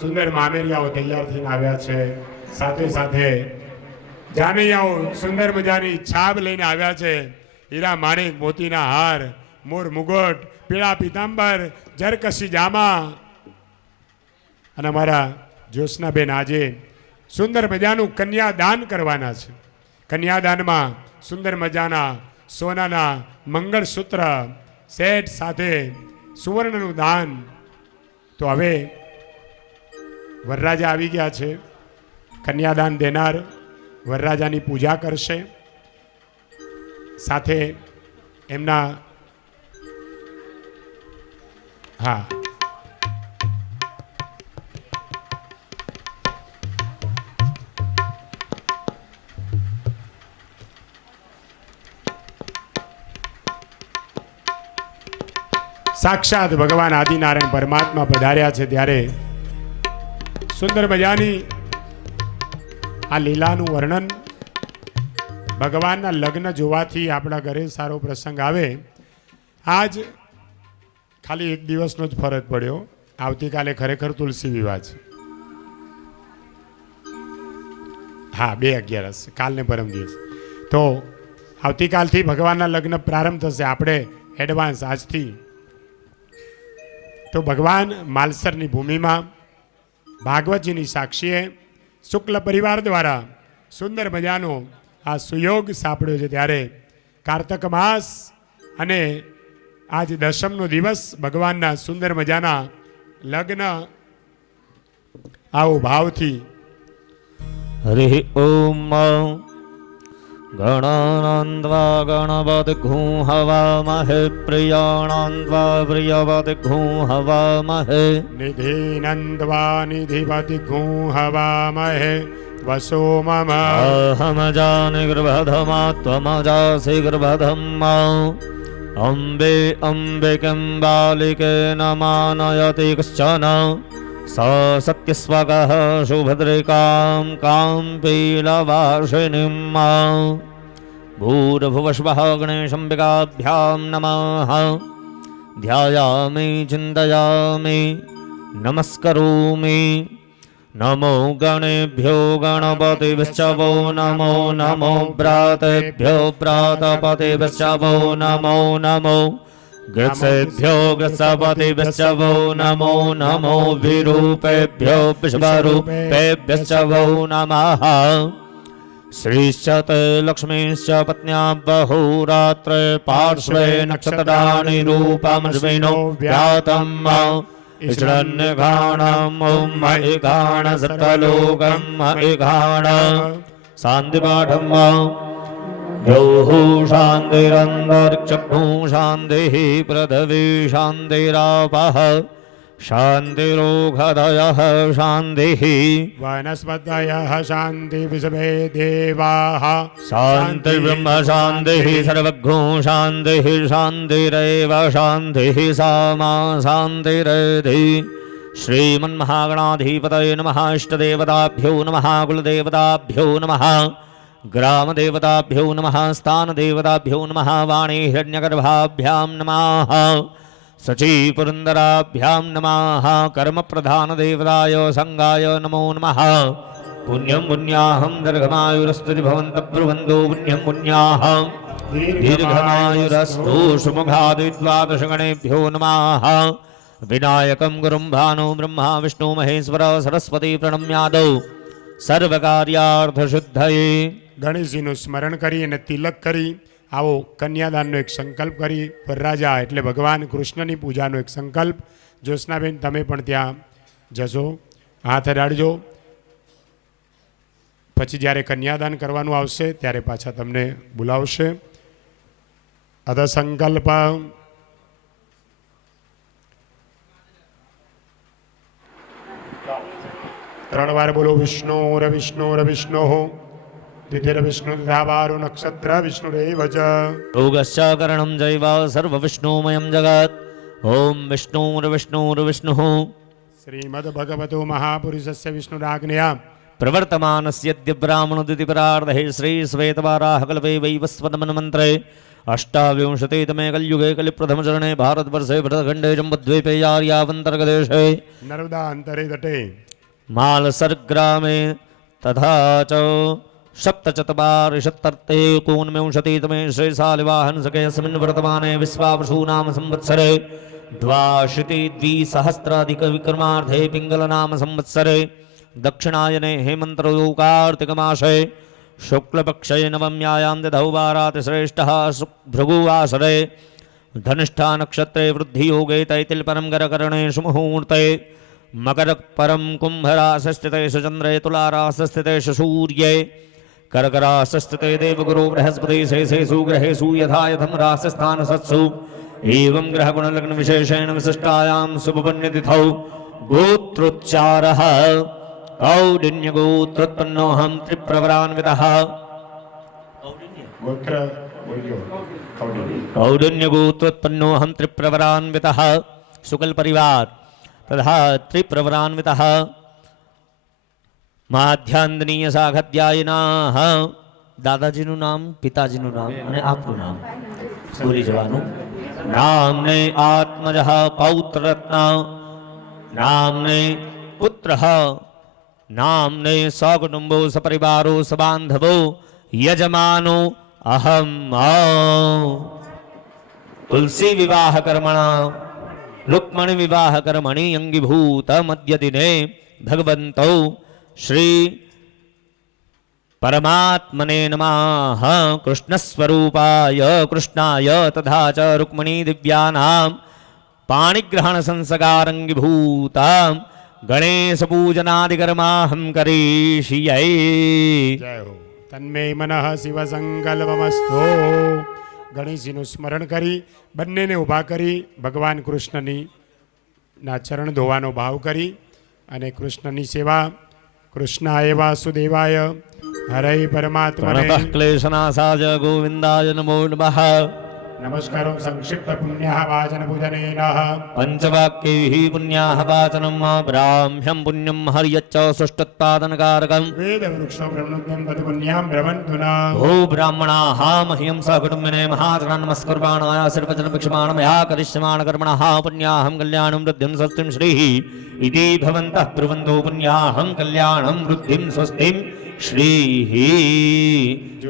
સુંદર મામેરિયાઓ તૈયાર થઈને આવ્યા છે. સાથે સાથે જાનૈયાઓ સુંદર મજાની છાબ લઈને આવ્યા છે. હીરા માણેક મોતીના હાર, મોર મુગટ, પીળા પીતાંબર, જરકસી જામા. અને અમારા જ્યોત્સનાબેન આજે સુંદર મજાનું કન્યાદાન કરવાના છે. કન્યાદાનમાં સુંદર મજાના સોનાના મંગળસૂત્ર સેટ સાથે સુવર્ણનું દાન. તો હવે વરરાજા આવી ગયા છે. કન્યાદાન દેનાર વરરાજાની પૂજા કરશે. સાથે એમના સાક્ષાત ભગવાન આદિનારાયણ પરમાત્મા પધાર્યા છે. ત્યારે સુંદર મજાની આ લીલાનું વર્ણન, ભગવાનના લગ્ન જોવાથી આપણા ઘરે સારો પ્રસંગ આવે. આજ ખાલી એક દિવસનો જ ફરક પડ્યો. આવતીકાલે ખરેખર તુલસી વિવાહ છે. 2/11 કાલને પરમ દિવસ. તો આવતીકાલથી ભગવાનના લગ્ન પ્રારંભ થશે. આપણે એડવાન્સ આજથી. તો ભગવાન માલસરની ભૂમિમાં ભાગવતજીની સાક્ષીએ શુક્લ પરિવાર દ્વારા સુંદર મજાનો આ સુયોગ સાંપડ્યો છે. ત્યારે કાર્તક માસ અને આજ દશમનો દિવસ, ભગવાનના સુંદર મજાના લગ્ન. આવો ભાવથી હરિ ઓમ. ગણાનંદ્વા ગણપતિઘું હવામહે પ્રિયાણંદ્વા પ્રિયપતિઘું હવામહે નિધિનંદ્વા નિધિપતિઘું હવામહે વસો મમ. અહમ જાનિ ગર્ભધમા ત્વમજાસી ગર્ભધમ. અંબે અંબિકં બાલિકે નમાનયતિ કશ્ચન સ સત્યસ્વગઃ સુભદ્રિકાં કાં પીલવાસિનીં. ભૂર્ભુવસ્વઃ ગણેશંબિકાભ્યાં નમઃ. ધ્યાયામિ ચિંતયામિ નમસ્કરોમિ. નમો ગણેભ્યો ગણપતિભ્યશ્ચ વો નમો નમો. ભ્રાતેભ્યો ભ્રાતપતિભ્યશ્ચ વો નમો નમો. ગ્રસેભ્યો ગ્રસપતિભ્યશ્ચ વો નમો નમો. વિરૂપેભ્યો વિશ્વરૂપેભ્યશ્ચ વો નમઃ. શ્રીશ્ચ તે લક્ષ્મીશ્ચ પત્ન્યા બહુરાત્રે પાર્શ્વે નક્ષત્રાણિ રૂપમશ્વિનો વ્યાતમ. ઈશ્વરન્યઘાણમ ઓમ મહિઘાણ સર્વલોકમ મહિઘાણ. શાંતિપાઠમ. દ્યૌઃ શાંતિરંતરિક્ષગું શાંતિઃ પૃથ્વી શાંતિરાપઃ શાંતિરોગધયઃ શાંતિઃ વનસ્પતયઃ શાંતિ વિષભે દેવાઃ શાંતિર્બ્રહ્મ શાંતિઃ સર્વગો શાંતિઃ શાંતિરેવ શાંતિઃ સામા શાંતિરેધિ શ્રીમન્મહાગણાધિપતये નમઃ ઇષ્ટદેવતાભ્યો નમઃ કુલદેવતાભ્યો નમઃ ગ્રામદેવતાભ્યો નમઃ સ્થાનદેવતાભ્યો નમઃ વાણી હિરણ્યગર્ભાભ્યાં નમઃ સચી પુરંદરાભ્યાં નમઃ કર્મપ્રધાનદેવતાય સંગાય નમો નમઃ પુણ્યં પુણ્યાહં દીર્ઘમાયુરસ્તુતિ ભવन्तः બ્રુવન્તો પુણ્યં પુણ્યાહં દીર્ઘમાયુરસ્તુ સુમુખાદિદ્વાદશગણેભ્યો નમઃ વિનાયકં ગુરું ભાનો બ્રહ્મા વિષ્ણુ મહેશ્વર સરસ્વતી પ્રણમ્યાદૌ સર્વકાર્યાર્થશુદ્ધયે. ગણેશજીનું સ્મરણ કરી અને તિલક કરી આવો કન્યાદાનનો એક સંકલ્પ કરી વરરાજા એટલે ભગવાન કૃષ્ણની પૂજાનો એક સંકલ્પ. જ્યોત્સનાબેન તમે પણ ત્યાં જશો, હાથ અડાડજો. પછી જ્યારે કન્યાદાન કરવાનું આવશે ત્યારે પાછા તમને બોલાવશે. અધ સંકલ્પ. ત્રણ વાર બોલો વિષ્ણુર વિષ્ણુર વિષ્ણુ તિથિર વિષ્ણુ ધાવારો નક્ષત્ર વિષ્ણુરેવ જ. યોગશ્ચ કર્ણં જૈવ સર્વવિષ્ણુમયં જગત. ઓમ વિષ્ણુર વિષ્ણુર વિષ્ણુઃ શ્રીમદ ભગવતો મહાપુરુષસ્ય વિષ્ણુરાજ્ઞયા પ્રવર્તમાનસ્યદ્ય બ્રાહ્મણોદિતિપરાર્ધે શ્રી શ્વેતવારાહકલ્પે વૈવસ્વતમન્મન્ત્રે અષ્ટાવિંશતિતમે કલયુગે કલિપ્રથમચરણે ભારતવર્ષે ભરતખંડે જંબદ્વીપે આર્યાવन्तर्गदेशे નર્મદા અંતરે તટે માલસર્ગ્રામે તથા ચ સપ્તચત્વારિંશત્તર્તે એકોનવિંશતિતમે શ્રીશાલિવાહનસકેऽस्मिन् વર્તમાને વિશ્વાવસુ નામ સંવત્સરે द्वाशीतिद्विसहस्राधिकविक्रमार्धे पिङ्गलनाम संवत्सरे दक्षिणायने हेमन्तऋतुकार्तिकमासे शुक्लपक्षे नवम्यायां दधौ वारातिश्रेष्ठः भृगुवासरे धनिष्ठानक्षत्रे वृद्धियोगे तैतिलपरं गरकरणे सुमुहूर्ते मकरपरं कुम्भरासस्थितेषु चन्द्रे तुलारासस्थितेषु सूर्ये कर्करासस्थिते देवगुरो बृहस्पति शेषेषु ग्रहेषु यथा यथं रासस्थानसत्सु एवं ग्रहगुणलग्नविशेषेण विशिष्टायां शुभपुण्यतिथौ गोत्रोच्चारः कौडिन्यगोत्रोत्पन्नोऽहं त्रिप्रवरान्वितः कौडिन्यगोत्रोत्पन्नोऽहं त्रिप्रवरान्वितः शुक्लपरिवार तथा त्रिप्रवरान्वितः माध्यान्दनीय साखध्यायिनाः. દાદાજીનું નામ, પિતાજીનું નામ અને આપનું નામ બોલી જવાનું. નામને આત્મજ પૌત્રરત્ન, નામને પુત્ર, નામને સકુટુંબો સપરિવારો સબાંધવો યજમાનો અહમ. તુલસી વિવાહ કર્મણા રુક્મણી વિવાહ કર્મણી અંગીભૂત મધ્ય દિને ભગવંતો શ્રી પરમાત્મને નમઃ. કૃષ્ણસ્વરૂપાય કૃષ્ણાય તથા ચ રૂક્મિણી દિવ્યાનાં પાણિગ્રહણ સંસ્કારંગીભૂતાં ગણેશ પૂજનાદિકર્માહં કરીષ્યે. જય હો. તન્મે મનઃ શિવ સંકલ્પમસ્તો. ગણેશજીનું સ્મરણ કરી બંનેને ઊભા કરી ભગવાન કૃષ્ણની ના ચરણ ધોવાનો ભાવ કરી અને કૃષ્ણની સેવા. કૃષ્ણાય વાસુદેવાય હરે પરમાત્મને ક્લેશનાશાય ગોવિંદાય નમો નમઃ. નમસ્કારો સંક્ષિપ્ત પુણ્યઃ વાચન પૂજનેન પંચવાક્યૈઃ પુણ્યાઃ વાચનમ બ્રાહ્મ્યં પુણ્યં હર્યચ્ચ સુષ્ઠુત્પાદનકારકં વેદ વૃક્ષો બ્રહ્મણ્યં તદ પુણ્યં બ્રવન્તુન. ભો બ્રાહ્મણાઃ મહ્યં સકુટુંબિને મહાજના નમસ્કુર્વાણાય સર્વજન ભિક્ષમાણ મયા કરિષ્યમાણ કર્મણઃ પુણ્યાહં કલ્યાણં વૃદ્ધિં સ્વસ્તિં શ્રીઃ ઇતિ ભવन्तઃ બ્રુવન્તો પુણ્યાહં કલ્યાણં વૃદ્ધિં સ્વસ્તિં શ્રીઃ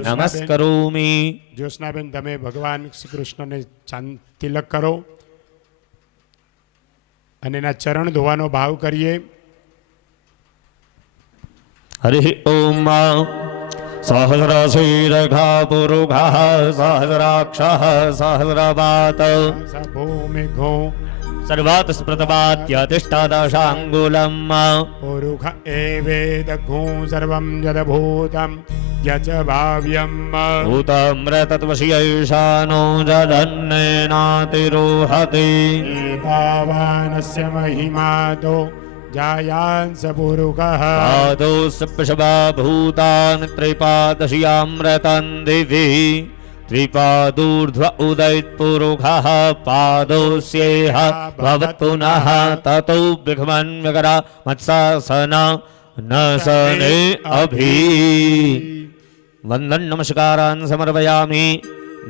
નમસ્કરોમિ. જ્યોત્સનાબેન તમે ભગવાન શ્રી કૃષ્ણને તિલક કરો અને એના ચરણ ધોવાનો ભાવ કરીએ. હરિ ઓમ. સહસ્રશીરઘા પુરુષः સહસ્રાક્ષः સહસ્રપાત ભૂમિ ઘો सर्वातस्प्रतवात्यतिष्ठादशाङ्गुलम् पुरुष एवेदघुं सर्वं यद्भूतं यच भाव्यम् भूतमृतत्वशियैषानो जदन्नेनातिरोहति भावानस्य महिमातो जायांस पुरुषः पादौ सप्तशवा भूतानि त्रिपादशियामृतं दिवि त्रिपादूर्ध्व उदयत्पुरुषः पादोऽस्येह भवत्पुनः ततो बृहन्मकरा मत्सासन न सने अभि वन्दन् नमस्कारान् समर्पयामि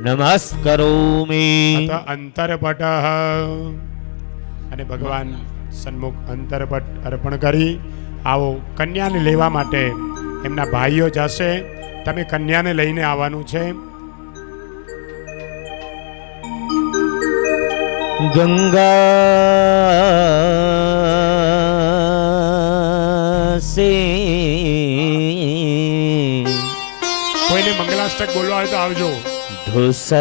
नमस्करोमि अथ अंतरपटः અને ભગવાન સન્મુખ અંતરપટ અર્પણ કરી આવો કન્યાને લેવા માટે એમના ભાઈઓ જશે તમે કન્યાને લઈને આવવાનું છે ગંગા સે કોઈને મંગલાષ્ટક બોલવા હોય તો આવજો ધુસરસ્વતી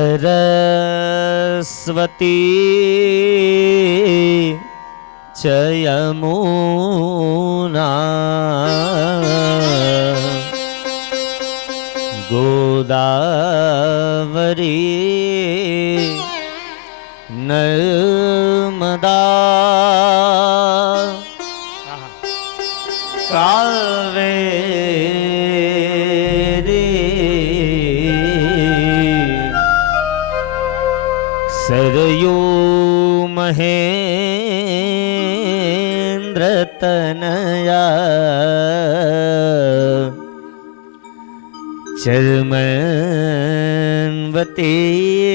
ચ યમુના ગોદાવરી નર્મદા કાવેરી સરયૂ મહેન્દ્રતનયા ચર્મન્વતી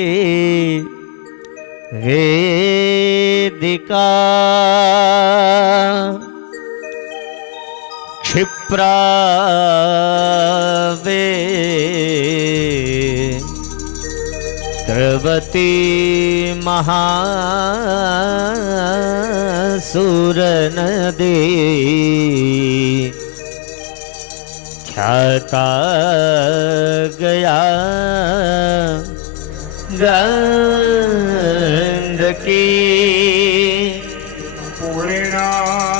વેદિકા ક્ષિપ્રાવે દ્રવતી મહાસુરનદી ખ્યાતા ગયા ગંદકી પૂર્ણામ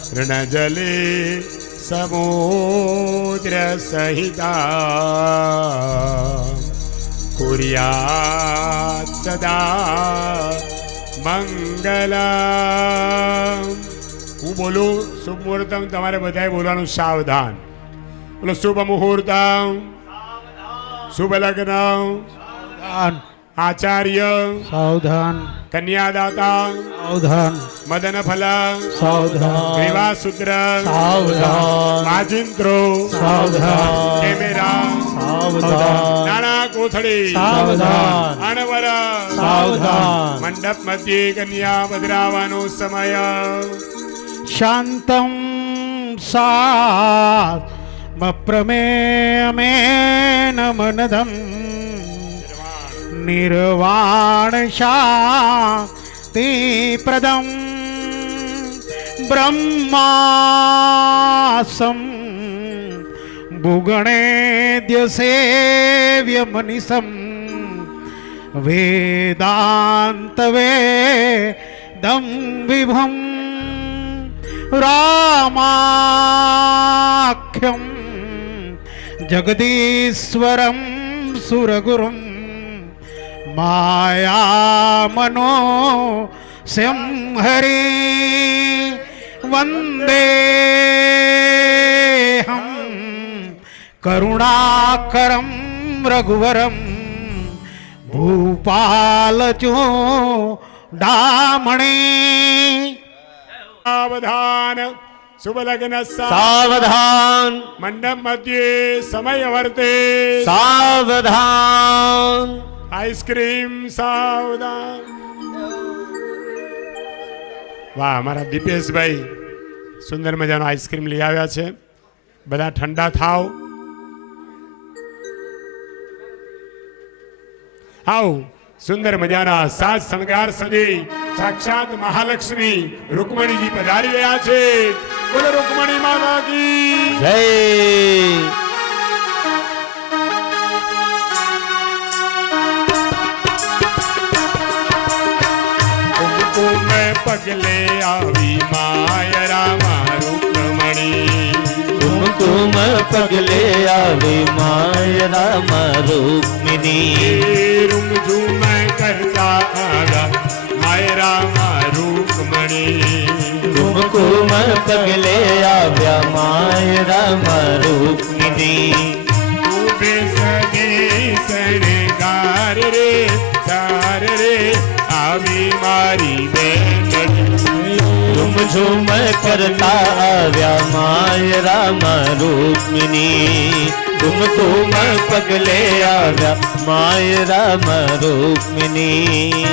પૂર્ણજલે સમુદ્ર સહિતા કુર્યાત સદા મંગલમ હું બોલું શુભ મુહૂર્તમ તમારે બધાએ બોલવાનું સાવધાન બોલો શુભ મુહૂર્તમ શુભ લગ્ન આચાર્ય સાવધાન કન્યાદાતા સાવધાન મદન ફલ સાવધાન ગ્રીવાસૂત્ર સાવધાન માજિંત્રો સાવધાન કેમેરા સાવધાન નાણા કોથળી સાવધાન અણવર સાવધાન મંડપ મધ્યે કન્યા પધરાવાનો સમય શાંતમ સાત પ્રમેયમેન મનદમ નિર્વાણ શાંતિ પ્રદમ બ્રહ્માસમ ભુગણેદ્ય સેવ્ય મનિષમ વેદાંત વેદમ વિભમ રામાખ્યમ જગદીશ્વરમ સુરગુરુમ માયામનો સંહરે વંદેહમ કરુણાકરમ રઘુવરમ ભૂપાલચો ડામણે સાવધાન શુભ લગ્ન સાવધાન મંડપ મધ્યે સમય વર્તે સાવધાન આઈસ્ક્રીમ સાવધાન વાહ અમારા દીપેશભાઈ સુંદર મજાનો આઈસ્ક્રીમ લઈ આવ્યા છે બધા ઠંડા થાવ આવ સુંદર મજાના સાજ શણગાર સજી સાક્ષાત મહાલક્ષ્મી રૂકમણીજી પધારી રહ્યા છે બોલો રૂકમણી માતા કી જય પગલે આવી માય રામા રૂકમણી કુમકુમ પગલે આવી માય રામ રૂક્મિણી રૂમઝૂમ કરતા આવ્યા માય રામા રૂકમણી કુમકુમ પગલે આવ્યા માય રામ રૂક્મિણી ઉભે સગે શણગાર રે સાર રે આવી મારી બેનડી ઝુમ કરતા આવ્યા માય રામ રૂક્મિણી કુમકુમ પગલે આવ્યા માય રામ રૂક્મિણી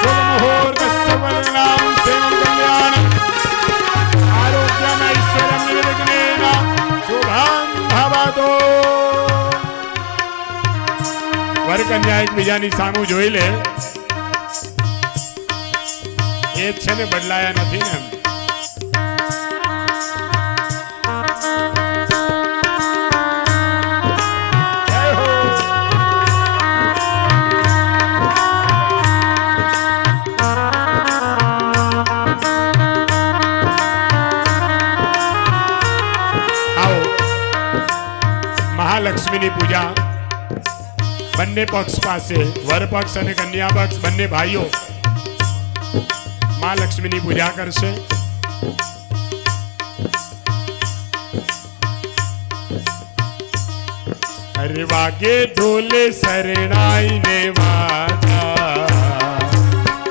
શુભમુહૂર્તસ્ય વરદાન સેવં કલ્યાણં આરોગ્યમ ઐશ્વર્યમ નિર્વિઘ્નેન શુભં ભવતુ. વર કન્યા એકબીજાની સામું જોઈ લે. એ જ છે ને, બદલાયા નથી ને. જય હો. આવો, મહાલક્ષ્મીની પૂજા બંને પક્ષ પાસે, વર પક્ષ અને કન્યા પક્ષ બંને ભાઈઓ માં લક્ષ્મીની પૂજા કરશે. અરે વાગે ઢોલે શરણાઈને વાજા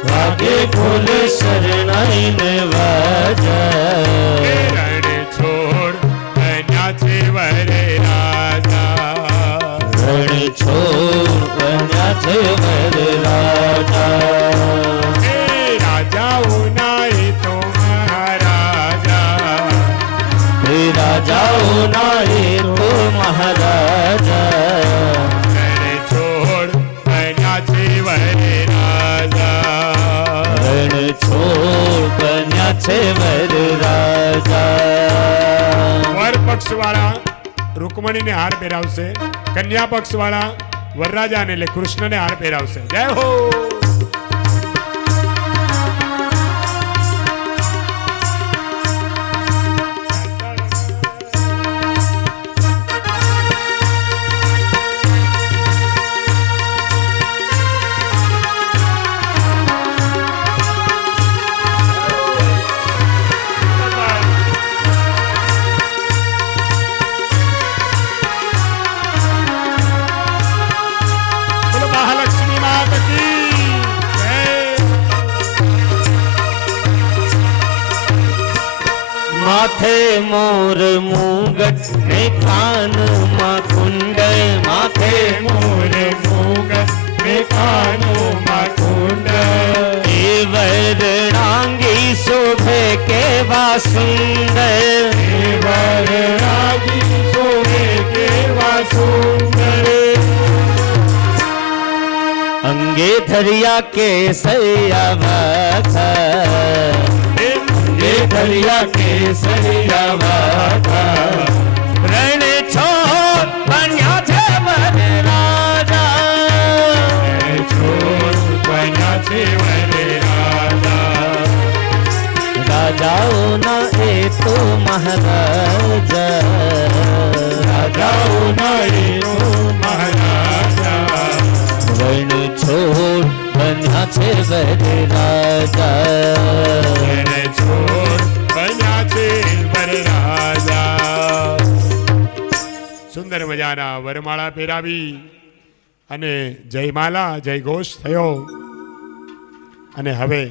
વાગે ઢોલ શરણાઈને વાજા રણ છોડ કન્યા છે વરે રાજા રણ છોડ કન્યા છે વર રાજા હે રાજાઓના એ તો મહારાજા હે રાજાઓના એ તો મહારાજા રણ છોડ કન્યા છે વરે રાજા રણ છોડ કન્યા છે વર રાજા વર પક્ષ વાળા રૂકમણીને હાર પહેરાવશે, કન્યા પક્ષ વાળા વરરાજાને એટલે કૃષ્ણને હાર પહેરાવશે. જય હો. બોલો મહાલક્ષ્મી માતા કી જય. માથે મોર મુગટ ને કાનમાં કુંડળ માથે મોર મુગટ ને કાનમાં કુંડળ એ વરણાંગી શોભે કેવા સુંદર હે વરરાજી શોભે કેવા સુંદર અંગે ધરિયા કેસરિયા વાથા અંગે ધરિયા કેસરિયા વાથા રણ છોડ બન્યા છે વર રાજા છોડ બન્યા છે વરે રાજા રાજાઓના એ તો મહારાજા રાજાઓના એ તો મહારાજા રણ છોડ બન્યા છે વર રાજા એને છોડ બન્યા છે વરરાજા. સુંદર મજાના વરમાળા પહેરાવી અને જયમાલા જયઘોષ થયો. અને હવે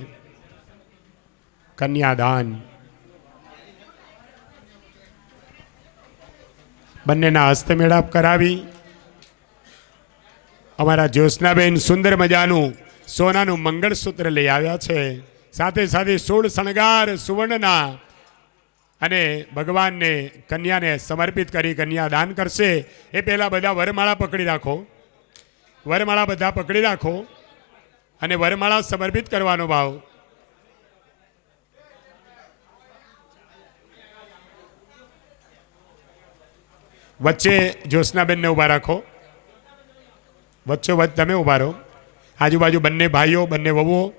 કન્યાદાન. બંનેના હસ્તમેળાપ કરાવી અમારા જ્યોત્સનાબેન સુંદર મજાનું સોનાનું મંગળસૂત્ર લઈ આવ્યા છે. સાથે સાથે 16 શણગાર સુવર્ણના અને ભગવાનને કન્યાને સમર્પિત કરી કન્યાદાન કરશે. એ પહેલાં બધા વરમાળા પકડી રાખો, વરમાળા બધા પકડી રાખો અને વરમાળા સમર્પિત કરવાનો ભાવ. વચ્ચે જ્યોત્સનાબેનને ઊભા રાખો, વચ્ચે તમે ઊભા રહો. આજુબાજુ બંને ભાઈઓ બંને વહુઓ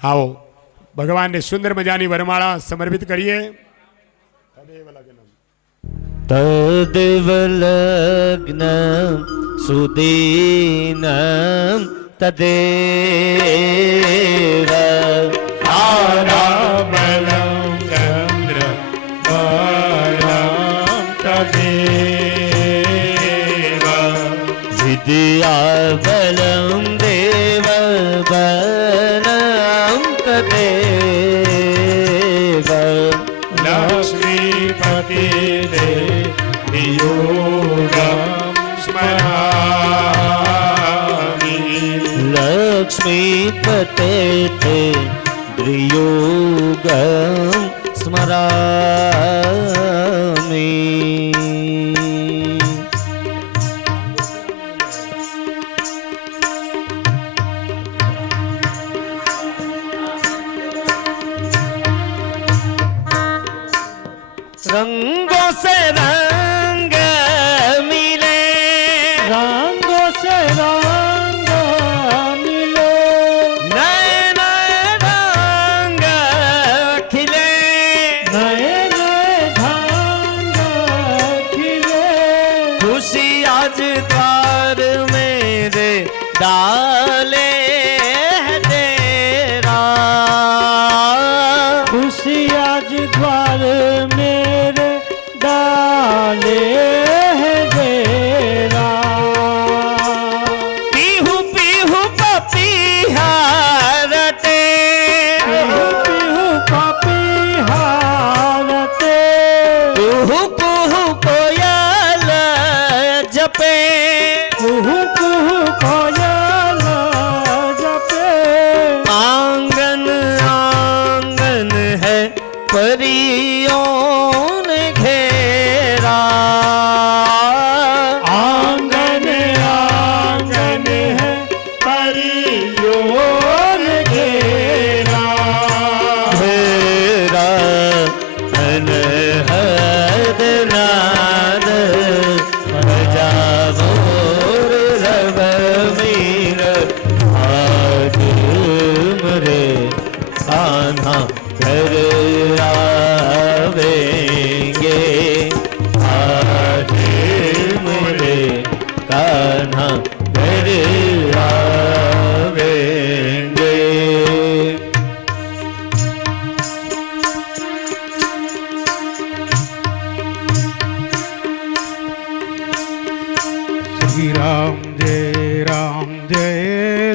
આવો, ભગવાનને સુંદર મજાની વરમાળા સમર્પિત કરીએ. તદેવ લગ્ન સુદીન તદેવ આરાબલમ ચંદ્ર બલમ તદેવ વિદ્યાબલમ દેવ બલમ તદેવ લક્ષ્મીપતિ દેવયોગમ સ્મરામિ. લક્ષ્મીપતે દ્રિયોગમ સ્મરામિ. रंगों से रंग मिले, रंगों से रंग मिले, नए नए रंग खिले, नए नए ढंग खिले. खुशी आज द्वार मेरे डाले है तेरा, खुशी आज द्वार मेरे डाले है तेरा. पीहू पीहू पपीहारते, पीहू पीहू पपीहारते, कुहू कुहू कोयल जपे, कुहू कुहू कोयल जपे. आंगन आंगन है परियों ने घेरा, आंगन आंगन है परियों ने घेरा. घेरा अनहद नाद बजावो रव मीर. आज मरे कान्हा घर आवेंगे, आज मेरे कान्हा घर आवेंगे. श्री राम जय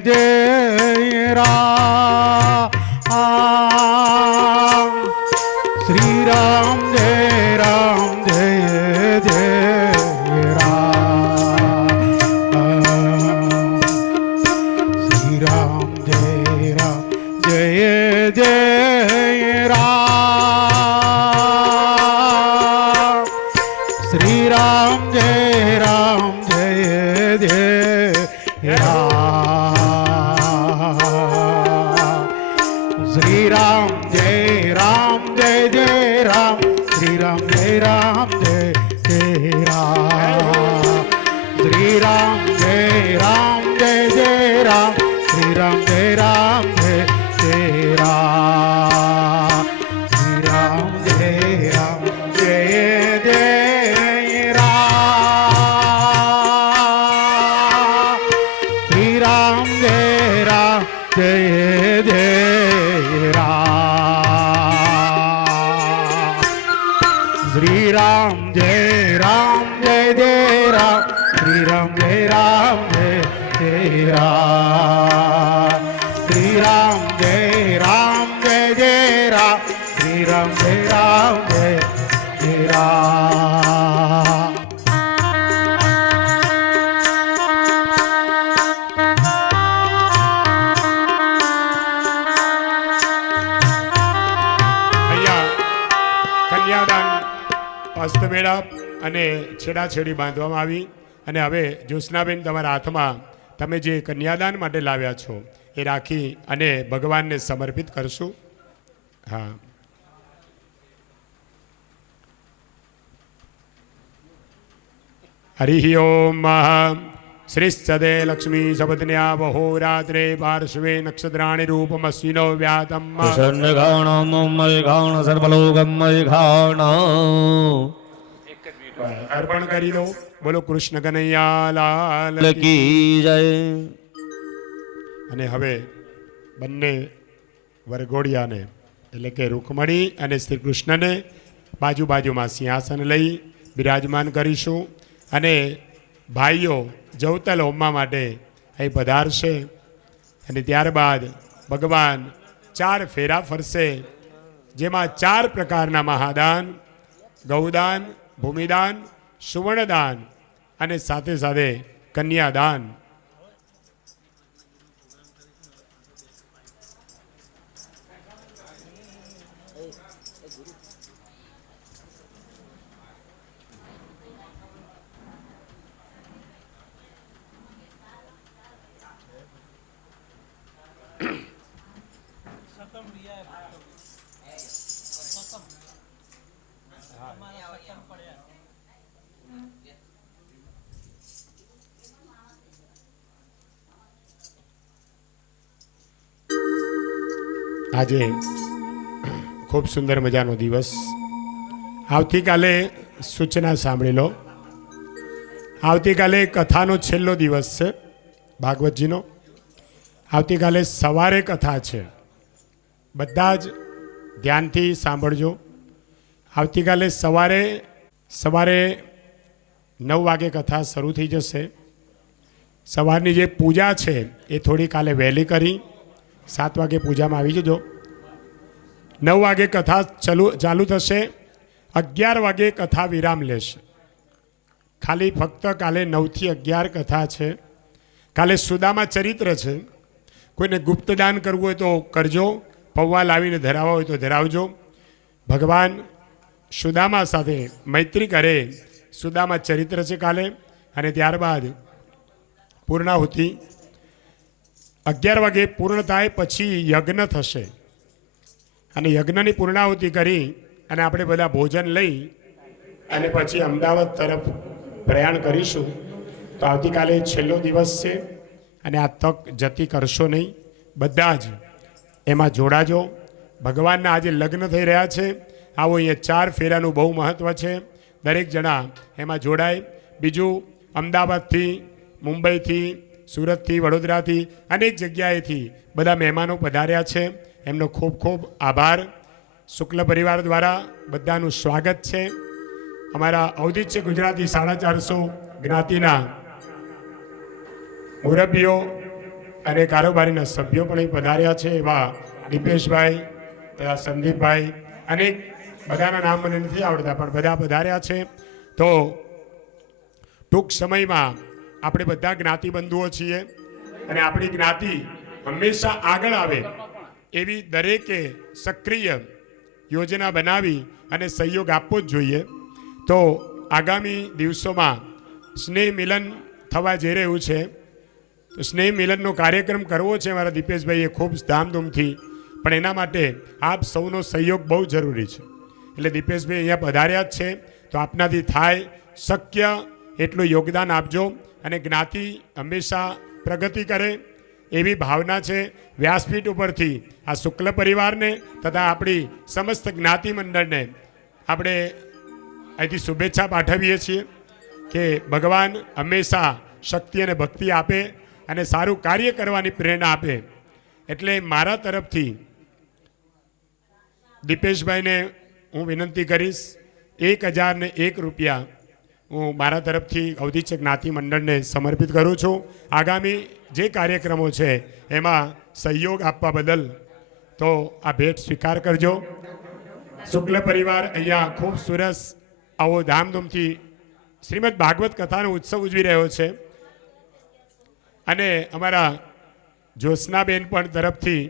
जय राम. श्री राम जय जय राम. श्री राम जय जय राम. श्री राम जय राम. श्री राम जय जय राम. श्री राम जय जय राम. श्री राम जय जय राम. श्री राम जय जय राम. श्री राम जय जय राम. श्री राम जय जय राम. श्री राम जय जय राम. श्री राम जय जय राम. श्री राम जय जय राम. श्री राम जय जय राम. અહીંયા કન્યાદાન હસ્તમેળાપ અને છેડાછેડી બાંધવામાં આવી અને હવે જ્યોત્સનાબેન તમારા હાથમાં તમે જે કન્યાદાન માટે લાવ્યા છો એ રાખી અને ભગવાનને સમર્પિત કરશું. હા, હરિ ઓમ શ્રીસ્તદે લક્ષ્મી સપત્ન્યા બહોરાત્રે પાર્શ્વે નક્ષત્રાણી રૂપમસ્વિનો વ્યાતમ પ્રસન્નગાણમય સર્વલોકમય ઘાણ અર્પણ કરી દો. બોલો કૃષ્ણ કનૈયા લાલ કી. કી જય. અને હવે બંને વરઘોડિયાને એટલે કે રૂકમણી અને શ્રી કૃષ્ણને બાજુ બાજુમાં સિંહાસન લઈ બિરાજમાન કરીશું. અને ભાઈઓ જવતલ હોમવા માટે અહીં પધારશે. અને ત્યારબાદ ભગવાન 4 ફેરા ફરશે, જેમાં 4 પ્રકારના મહાદાન, ગૌદાન, ભૂમિદાન, સુવર્ણદાન અને સાથે સાથે કન્યાદાન. આજે ખૂબ સુંદર મજાનો દિવસ. આવતીકાલે સૂચના સાંભળી લો. આવતીકાલે કથાનો છેલ્લો દિવસ છે ભાગવતજીનો. આવતીકાલે સવારે કથા છે, બધા જ ધ્યાનથી સાંભળજો. આવતીકાલે સવારે 9 વાગે કથા શરૂ થઈ જશે. સવારની જે પૂજા છે એ થોડી કાલે વહેલી કરી 7 વાગે પૂજામાં આવી જજો. 9 વાગે કથા ચાલુ થશે. 11 વાગે કથા વિરામ લેશે. ખાલી ફક્ત કાલે 9 થી 11 કથા છે. કાલે સુદામા ચરિત્ર છે. કોઈને ગુપ્તદાન કરવું હોય તો કરજો, પૌવા લાવીને ધરાવવા હોય તો ધરાવજો. ભગવાન સુદામા સાથે મૈત્રી કરે, સુદામા ચરિત્ર છે કાલે. અને ત્યારબાદ પૂર્ણાહુતિ 11 વાગે પૂર્ણ થાય પછી યજ્ઞ થશે. અને યજ્ઞની પૂર્ણાહુતિ કરી અને આપણે બધા ભોજન લઈ અને પછી અમદાવાદ તરફ પ્રયાણ કરીશું. તો આવતીકાલે છેલ્લો દિવસ છે અને આ તક જતી કરશો નહીં. બધા જ એમાં જોડાજો. ભગવાનના આજે લગ્ન થઈ રહ્યા છે. આવો અહીંયા 4 ફેરાનું બહુ મહત્ત્વ છે. દરેક જણા એમાં જોડાય. બીજું અમદાવાદથી, મુંબઈથી, સુરતથી, વડોદરાથી અનેક જગ્યાએથી બધા મહેમાનો પધાર્યા છે. એમનો ખૂબ ખૂબ આભાર. શુક્લ પરિવાર દ્વારા બધાનું સ્વાગત છે. અમારા ઔદિત્ય ગુજરાતી 450 જ્ઞાતિના મુરબ્બીઓ અને કારોબારીના સભ્યો પણ અહીં પધાર્યા છે. એવા દીપેશભાઈ તથા સંદીપભાઈ, અનેક બધાના નામ મને નથી આવડતા પણ બધા પધાર્યા છે. તો ટૂંક સમયમાં આપણે બધા જ્ઞાતિ બંધુઓ છીએ અને આપણી જ્ઞાતિ હંમેશા આગળ આવે એવી દરેકે સક્રિય યોજના બનાવી અને સહયોગ આપવો જ જોઈએ. તો આગામી દિવસોમાં સ્નેહ મિલન થવા જઈ રહ્યું છે. તો સ્નેહ મિલનનો કાર્યક્રમ કરવો છે મારા દીપેશભાઈએ ખૂબ ધામધૂમથી, પણ એના માટે આપ સૌનો સહયોગ બહુ જરૂરી છે. એટલે દીપેશભાઈ અહીંયા પધાર્યા જ છે. તો આપનાથી થાય શક્ય એટલું યોગદાન આપજો અને જ્ઞાતિ હંમેશા પ્રગતિ કરે એવી ભાવના છે. વ્યાસપીઠ ઉપરથી આ શુક્લ પરિવારને તથા આપણી સમસ્ત જ્ઞાતિ મંડળને આપણે અહીંથી શુભેચ્છા પાઠવીએ છીએ કે ભગવાન હંમેશા શક્તિ અને ભક્તિ આપે અને સારું કાર્ય કરવાની પ્રેરણા આપે. એટલે મારા તરફથી દીપેશભાઈને હું વિનંતી કરીશ, 1001 રૂપિયા હું મારા તરફથી ઔદિત્ય જ્ઞાતિ મંડળને સમર્પિત કરું છું. આગામી જે કાર્યક્રમો છે એમાં સહયોગ આપવા બદલ તો આ ભેટ સ્વીકાર કરજો. શુક્લ પરિવાર અહીંયા ખૂબ સરસ આવો ધામધૂમથી શ્રીમદ ભાગવત કથાનો ઉત્સવ ઉજવી રહ્યો છે. અને અમારા જ્યોત્સનાબેન પણ તરફથી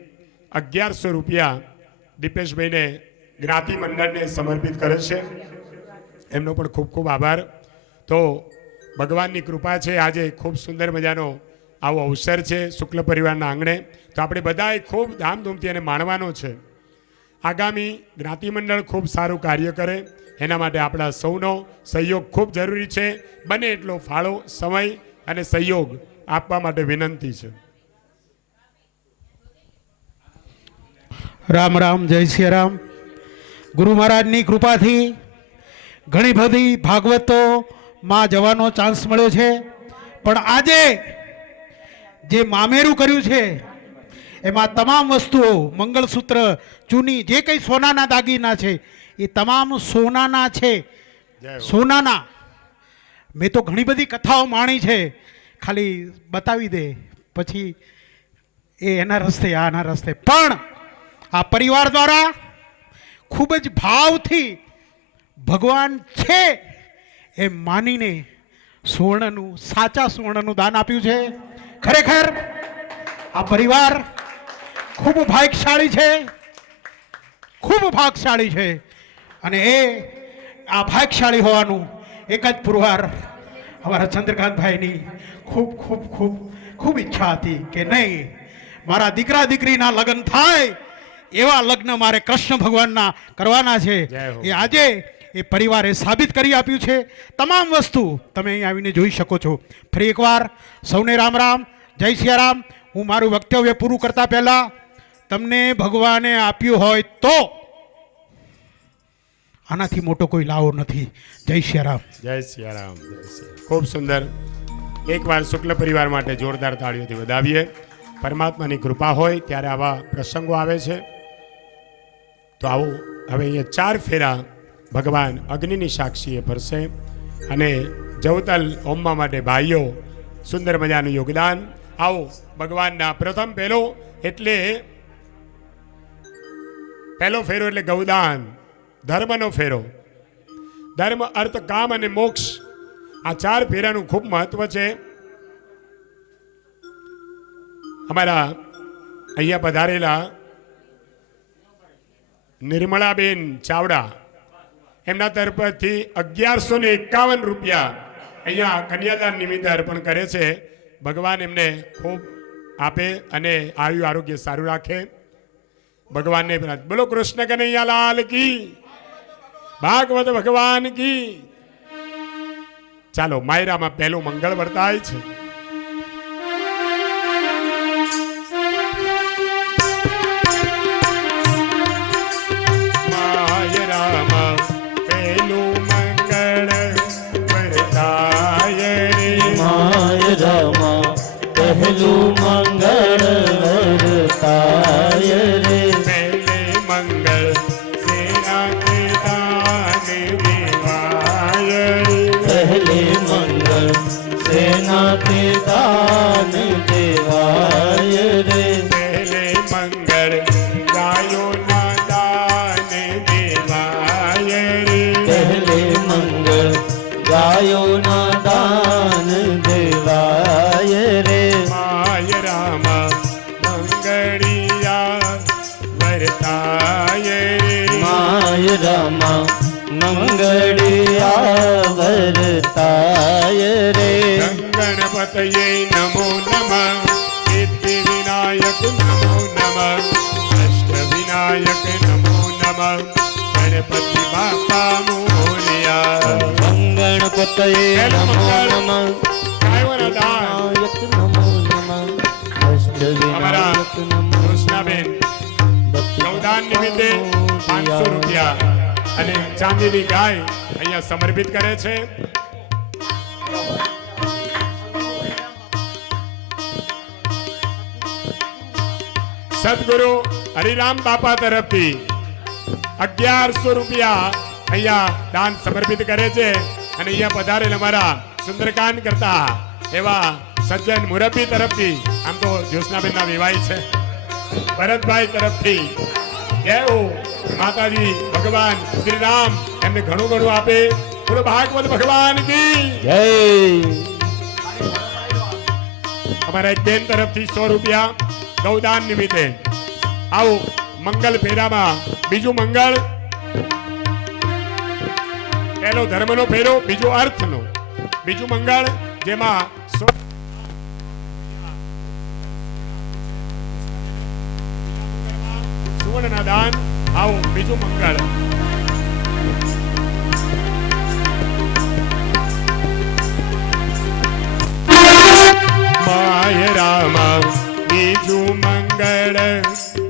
1100 રૂપિયા દીપેશભાઈને જ્ઞાતિ મંડળને સમર્પિત કરે છે. એમનો પણ ખૂબ ખૂબ આભાર. તો ભગવાનની કૃપા છે, આજે ખૂબ સુંદર મજાનો આવો અવસર છે શુક્લ પરિવારના આંગણે. તો આપણે બધાએ ખૂબ ધામધૂમથી એને માણવાનો છે. આગામી જ્ઞાતિ મંડળ ખૂબ સારું કાર્ય કરે એના માટે આપણા સૌનો સહયોગ ખૂબ જરૂરી છે. બને એટલો ફાળો, સમય અને સહયોગ આપવા માટે વિનંતી છે. રામ રામ, જય શ્રી રામ. ગુરુ મહારાજની કૃપાથી ઘણી બધી ભાગવતોમાં જવાનો ચાન્સ મળ્યો છે, પણ આજે જે મામેરું કર્યું છે એમાં તમામ વસ્તુઓ, મંગળસૂત્ર, ચૂની, જે કંઈ સોનાના દાગીના છે એ તમામ સોનાના છે. સોનાના. મેં તો ઘણી બધી કથાઓ માણી છે, ખાલી બતાવી દે પછી એ એના રસ્તે, આના રસ્તે. પણ આ પરિવાર દ્વારા ખૂબ જ ભાવથી ભગવાન છે એમ માનીને સુવર્ણનું, સાચા સુવર્ણનું દાન આપ્યું છે. ખરેખર આ પરિવાર ખૂબ ભાગ્યશાળી છે, ખૂબ ભાગ્યશાળી છે. અને એ આ ભાગ્યશાળી હોવાનું એક જ પુરવાર અમારા ચંદ્રકાંતભાઈની ખૂબ ખૂબ ખૂબ ખૂબ ઈચ્છા હતી કે નહીં, મારા દીકરા દીકરીના લગ્ન થાય એવા લગ્ન મારે કૃષ્ણ ભગવાનના કરવાના છે. એ આજે એ પરિવારે સાબિત કરી આપ્યું છે. તમામ વસ્તુ તમે અહીં આવીને જોઈ શકો છો. ફરી એકવાર સૌને રામ રામ, જય સિયા રામ. હું મારું વક્તવ્ય પૂરું કરતા પહેલા તમને ભગવાને આપ્યું હોય તો આનાથી મોટો કોઈ લાવો નથી. જય સિયા રામ. જય સિયારામ, જય સિયા. ખૂબ સુંદર. એકવાર શુક્લ પરિવાર માટે જોરદાર તાળીઓથી વધાવીએ. પરમાત્માની કૃપા હોય ત્યારે આવા પ્રસંગો આવે છે. તો આવો હવે અહીંયા 4 ફેરા ભગવાન અગ્નિની સાક્ષીએ ફરશે અને જવતલ હોમવા માટે ભાઈઓ સુંદર મજાનું યોગદાન. આવો ભગવાનના પ્રથમ પહેલો ફેરો એટલે ગૌદાન, ધર્મનો ફેરો. ધર્મ, અર્થ, કામ અને મોક્ષ, આ 4 ફેરાનું ખૂબ મહત્વ છે. અમારા અહીંયા પધારેલા નિર્મળાબેન ચાવડા, એમના તરફથી 1151 રૂપિયા અહીંયા કન્યાદાન નિમિત્તે અર્પણ કરે છે. ભગવાન એમને ખૂબ આપે અને આયુ આરોગ્ય સારું રાખે. ભગવાનને બોલો કૃષ્ણ કનૈયા લાલ કી, ભાગવત ભગવાન કી. ચાલો માયરામાં પહેલું મંગળ વર્તાય છે. માયરામાં પહેલું મંગળ વર્તાય રે. માયરામાં પહેલું મંગળ વર્તાય રે. પહેલે મંગળ સેના કે દાન દેવાય રે. પહેલે મંગળ સેના કે દાન દેવાય રે. પહેલે મંગળ ગાયોના દાન દેવાય રે. પહેલે મંગળ ગાયોના દાન દેવાય રે. માયરામાં મંગળિયા વર્તાય રે. માયરામાં મંગળિયા વર્તાય રે. ગણપતયે નમો નમઃ, સિદ્ધિ વિનાયક નમો નમઃ, અષ્ટ વિનાયક નમો નમઃ, ગણપતિ બાપા મોરયા. ગણપતયે નમો નમઃ, ગાયોના દાન વિનાયક નમો નમઃ, અષ્ટ અમારા વિનાયક નમો કૃષ્ણાબેન ગૌદાન નિમિત્તે 500 રૂપિયા અને ચાંદીની ગાય અહીંયા સમર્પિત કરે છે. સદગુરુ હરિરામ બાપા તરફથી 1100 રૂપિયા અહીંયા દાન સમર્પિત કરે છે અને અહીંયા પધારેલ અમારા સુંદરકાંડ કરતા એવા સજ્જન મુરબ્બી તરફથી, આમ તો જ્યોત્સનાબેનના વિવાહ છે, ભરતભાઈ તરફથી જય હો માતાજી, ભગવાન શ્રી રામ એમને ઘણું ઘણું આપે. બોલો ભાગવત ભગવાન કી જય. અમારા એક બેન તરફથી 100 રૂપિયા ગૌદાન નિમિત્તે. આવો મંગલ ફેરામાં બીજું મંગળ, પહેલો ધર્મનો ફેરો, બીજો અર્થનો, બીજું મંગળ જેમાં સુવર્ણના દાન આવો બીજું મંગળ. માય રામ બીજું મંગળ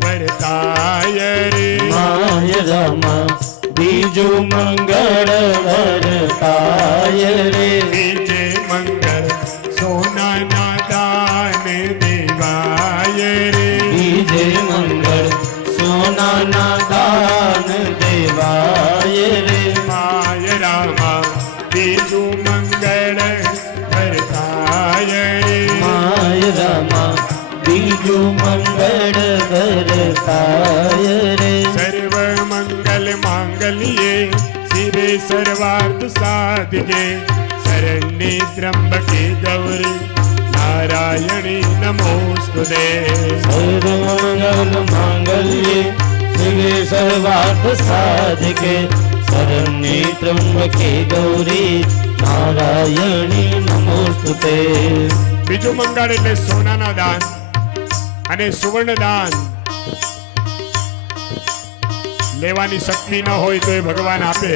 વર્તાય રે. માય રામ બીજું મંગળ વર્તાય રે. બીજે મંગળ સોનાના દાન દેવાય રે. બીજે મંગળ સોનાના દાન દેવાય રે. માય રામ બીજું મંગળ વર્તાય રે. માય રામ બીજું મંગળ વર્તાય રે. સર્વ મંગલ માંગલ્યે શિવે સર્વાર્થ સાધિકે શરણ્યે ત્ર્યંબકે ગૌરી નારાયણી નમોસ્તુતે. સર્વમંગલ માંગલ્યે શિવે સર્વાર્થ સાધિકે શરણ્યે ત્ર્યંબકે ગૌરી નારાયણી નમોસ્તુતે. બીજું મંગળ એટલે સોનાના દાન અને સુવર્ણ દાન. લેવાની શક્તિ ન હોય તો એ ભગવાન આપે.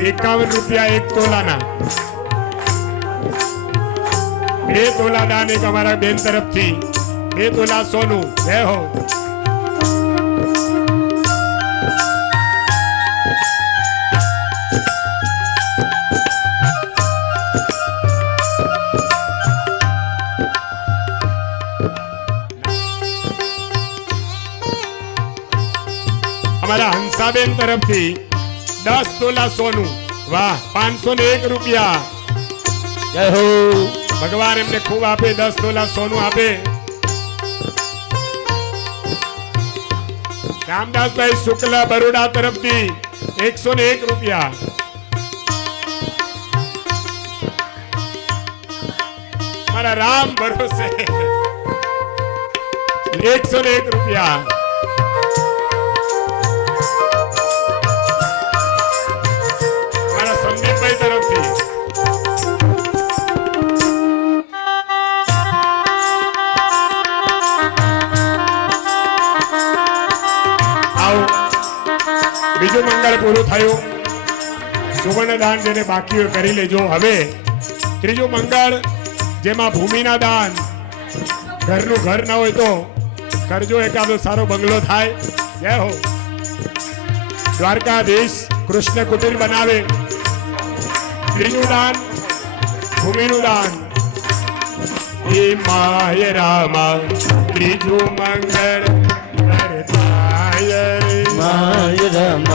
51 રૂપિયા 1 તોલાના. 2 તોલા દાન એક અમારા બેન તરફથી 2 તોલા સોનું. જય હો. અમારા હંસાબેન તરફથી 10 તોલા સોનું. વાહ, 501 રૂપિયા. જય હો. ભગવાન એમને ખૂબ આપે, 10 તોલા સોનું આપે. રામદાસભાઈ શુક્લ બરોડા તરફથી 101 રૂપિયા. મારા રામ ભરોસે 101 રૂપિયા. મારા સંદીપભાઈ તરફથી બીજું મંગળ પૂરું થયું. સુવર્ણ દાન જેને બાકી હોય કરી લેજો. હવે ત્રીજું મંગળ જેમાં ભૂમિના દાન. ઘરનું ઘર ન હોય તો કરજો, એકાદો સારો બંગલો થાય. જય હો. દ્વારકાધીશ કૃષ્ણ કુટીર બનાવે. ત્રીજું દાન ભૂમિનું દાન. એ માય રામ ત્રીજું મંગળ વર્તાય રે. માય રામ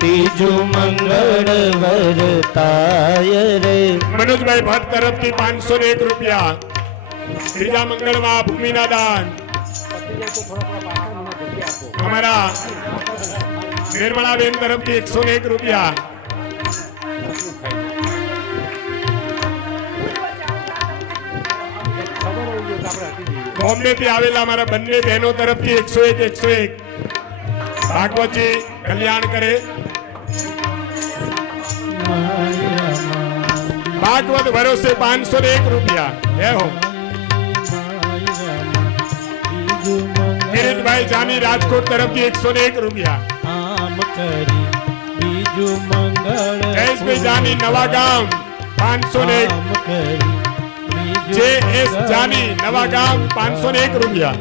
ત્રીજું મંગળ વર્તાય રે. મનોજભાઈ ભટ્ટ તરફથી 501 રૂપિયા. ત્રીજા મંગળમાં ભૂમિના દાન. અમારા નિર્મળાબેન તરફથી 101 રૂપિયા. બોમ્બે થી આવેલા મારા બંને બહેનો તરફથી 101. ભાગવતજી કલ્યાણ કરે. ભાગવત ભરોસે 501 રૂપિયા. જય હો. કિરીટભાઈ જાની રાજકોટ તરફથી 101 રૂપિયા. જયેશભાઈ જાની નવા ગામ 501. જે એસ જાની નવા ગામ 501 રૂપિયા.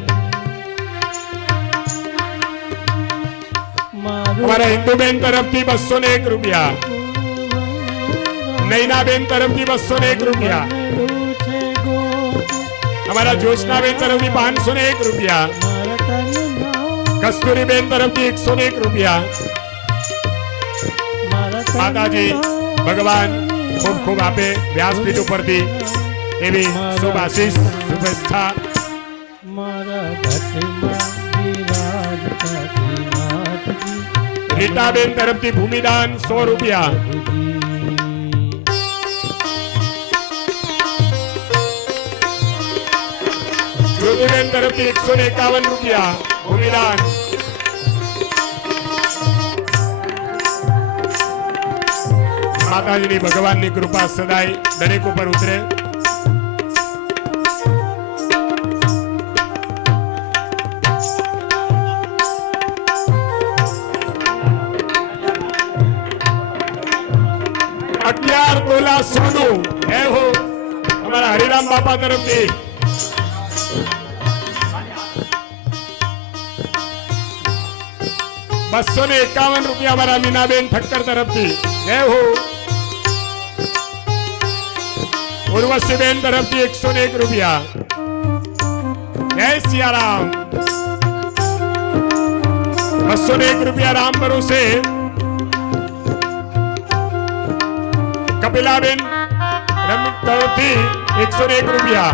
અમારા હિન્દુબેન તરફથી 201 રૂપિયા. નૈનાબેન તરફથી 201 રૂપિયા. અમારા જોશનાબેન તરફથી 501 રૂપિયા. કસ્તુરીબેન તરફથી 101 રૂપિયા. માતાજી ભગવાન ખૂબ ખૂબ આપે વ્યાસપીઠ ઉપરથી એવી શુભ આશીષ શુભેચ્છા. રીટાબેન તરફથી ભૂમિદાન 100 રૂપિયા. જ્યોતિબેન તરફથી 151 રૂપિયા ભૂમિદાન. માતાજીની ભગવાનની કૃપા સદાય દરેક ઉપર ઉતરે. તોલા સોનું એ હો અમારા હરિરામ બાપા તરફથી 251 રૂપિયા અમારા મીનાબેન ઠક્કર તરફથી જય હો. ઉર્વશીબેન તરફથી 101 રૂપિયા. જય સિયારામ. 201 રૂપિયા રામ ભરોસે કપિલાબેન રમત તરફથી 101 રૂપિયા.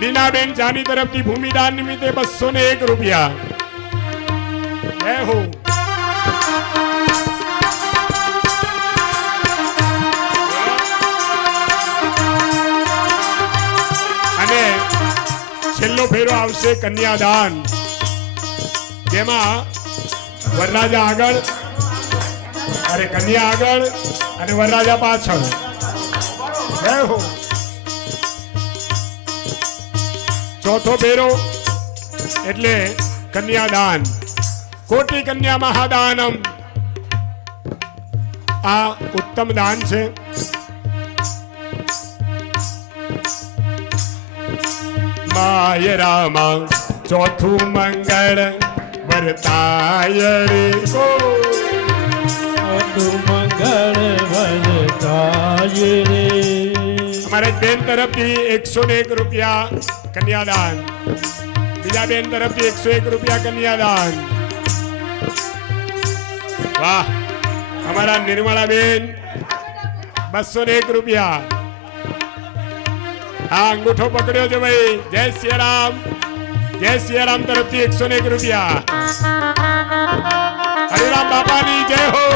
બીનાબેન જાની તરફથી ભૂમિદાન નિમિત્તે 201 રૂપિયા. જય હો. અને છેલ્લો ફેરો આવશે કન્યાદાન, જેમાં વરરાજા આગળ અરે કન્યા આગળ અને વરરાજા પાછળ. જય હો. ચોથો ફેરો એટલે કન્યાદાન. કોટી કન્યા મહાદાનમ. આ ઉત્તમ દાન છે. માય રામા ચોથું મંગળ વર્તાય રે કો. મંગળ વરતાય રે. અમારે બેન તરફથી 101 રૂપિયા કન્યાદાન. બીજા બેન તરફથી 101 રૂપિયા કન્યાદાન. વાહ. અમારા નિર્મળા બેન 201 રૂપિયા. હા અંગૂઠો પકડ્યો છે ભાઈ. જય સિયારામ. જય સિયારામ તરફથી 101 રૂપિયા. હરિરામ બાપાની જય હો.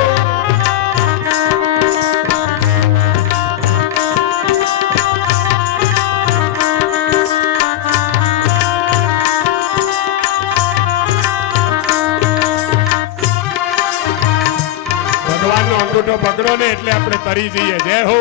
ભગવાનનો અંગૂઠો પકડો ને એટલે આપણે તરી જઈએ. જય હો.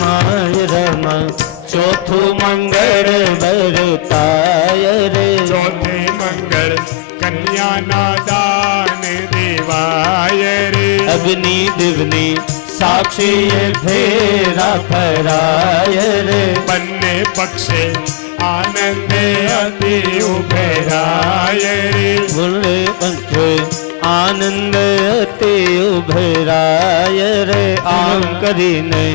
માય રમા ચોથું મંગળ વરતાય રે. ચોથે મંગળ કન્યાના દાન દેવાય રે. અગ્નિ દિવની સાક્ષી ફેરા ફરાય રે. બંને પક્ષે આનંદે અતિ ઉભરાય રે. બોલે પંચે આનંદ તે ઉભરાય રે. આમ કરીને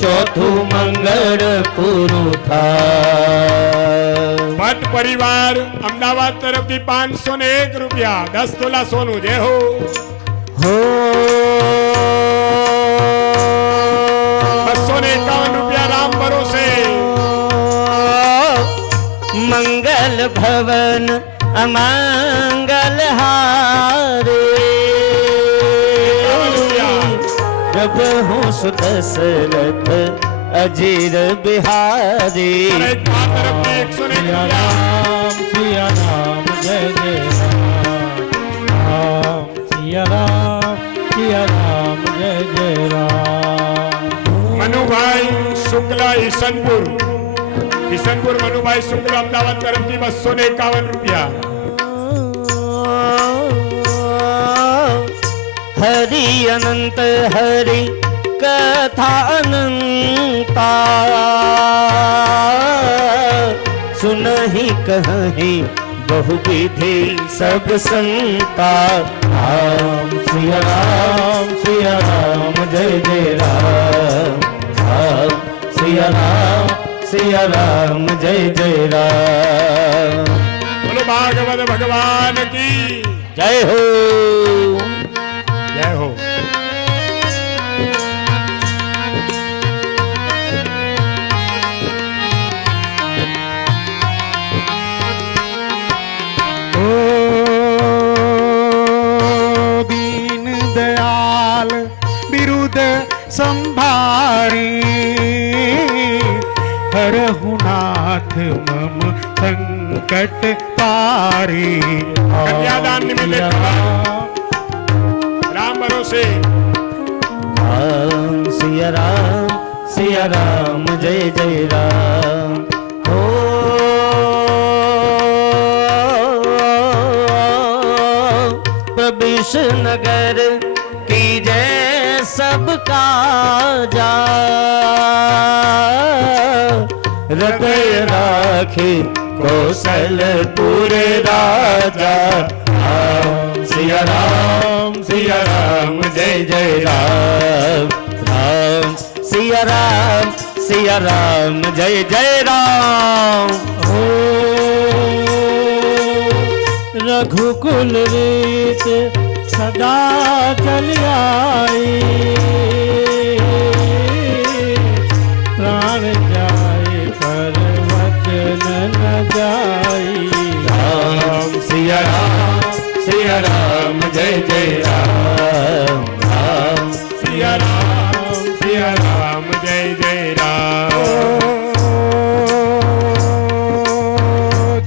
ચોથું મંગળ પૂરું થાય. ભટ્ટ પરિવાર અમદાવાદ તરફથી 501 રૂપિયા. 10 તોલા સોનું. જય હો. હો 251 રૂપિયા રામ ભરોસે. મંગલ ભવન અમંગલ હારે. પ્રભુ સુદશરથ અજીર બિહારી. અને આ તરફથી 101 રૂપિયા. જય જય રામ. સિયા રામ જય જય રામ. મનુભાઈ શુક્લા ઈશનપુર મનુભાઈ શુક્લા અમદાવાદ તરફથી 251 રૂપિયા. હરિ અનંત હરિ કથા અનંતા. સુનહી કહી बहुविधि सब संता. राम सिया राम जय जय राम. राम सिया राम जय जय राम. बोलो भागवत भगवान की जय हो. जय हो. संभारी हरहुनाथ मम संकट पारी. कन्यादान निमित्ते राम भरोसे. राम सिया राम जय जय राम हो प्रविश नगर की जय सबका जा हृदय राखे कौशलपुर राजा सिया राम जय जय राम राम सिया राम जय जय राम हो रघुकुल रीत सदा चल आई प्राण जाए पर वचन न जाई राम सिया राम जय जय राम राम सिया राम जय जय राम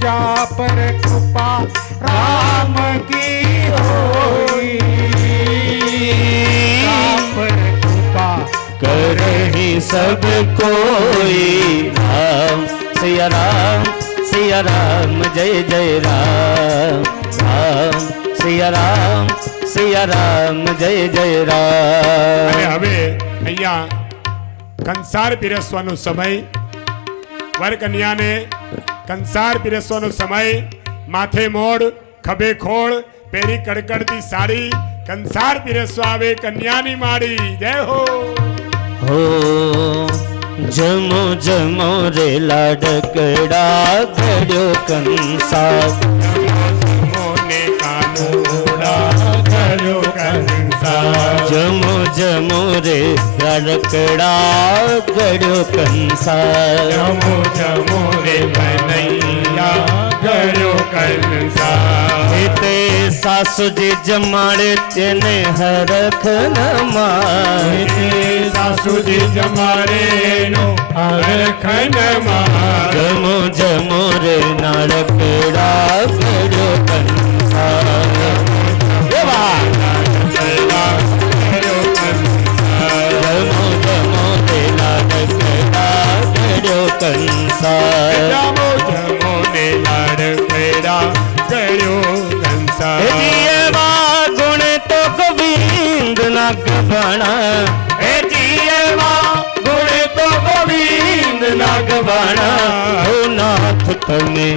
जा पर कृपा राम की होई जा पर कृपा करहि सब कोई राम सिया राम जय जय राम राम सिया राम जय जय રામ. અને હવે અહીંયા કંસાર પીરસવાનો સમય, વર કન્યાને કંસાર પીરસવાનો સમય, માથે મોડ, ખભે ખોળ, પહેરી કડકડતી સાડી, કંસાર પીરસવા આવે કન્યાની માડી. જય હો. હો જમો જમો રે લાડકડા ઘડ્યો કંસા મોને કાનોડા ઘડ્યો કંસા. જમો જમો રે લાડકડા ઘડ્યો કંસા જમો જમો રે કનૈયા ઘડ્યો કંસા. તે સાસુજી જમાડે તેને હરખ ન મારે સાસુજી જમારે નો હરખન માં. જમો જમો રે નાળકડા ઘડ્યો કંસા એવા જમો જમો રે નાળકડા ઘડ્યો કંસા જમો જમો ને લાડકડા ઘડ્યો કંસા. એવા ગુણ તો ગોવિંદ ના ગભણા નાગવાણા હો નાથ તમે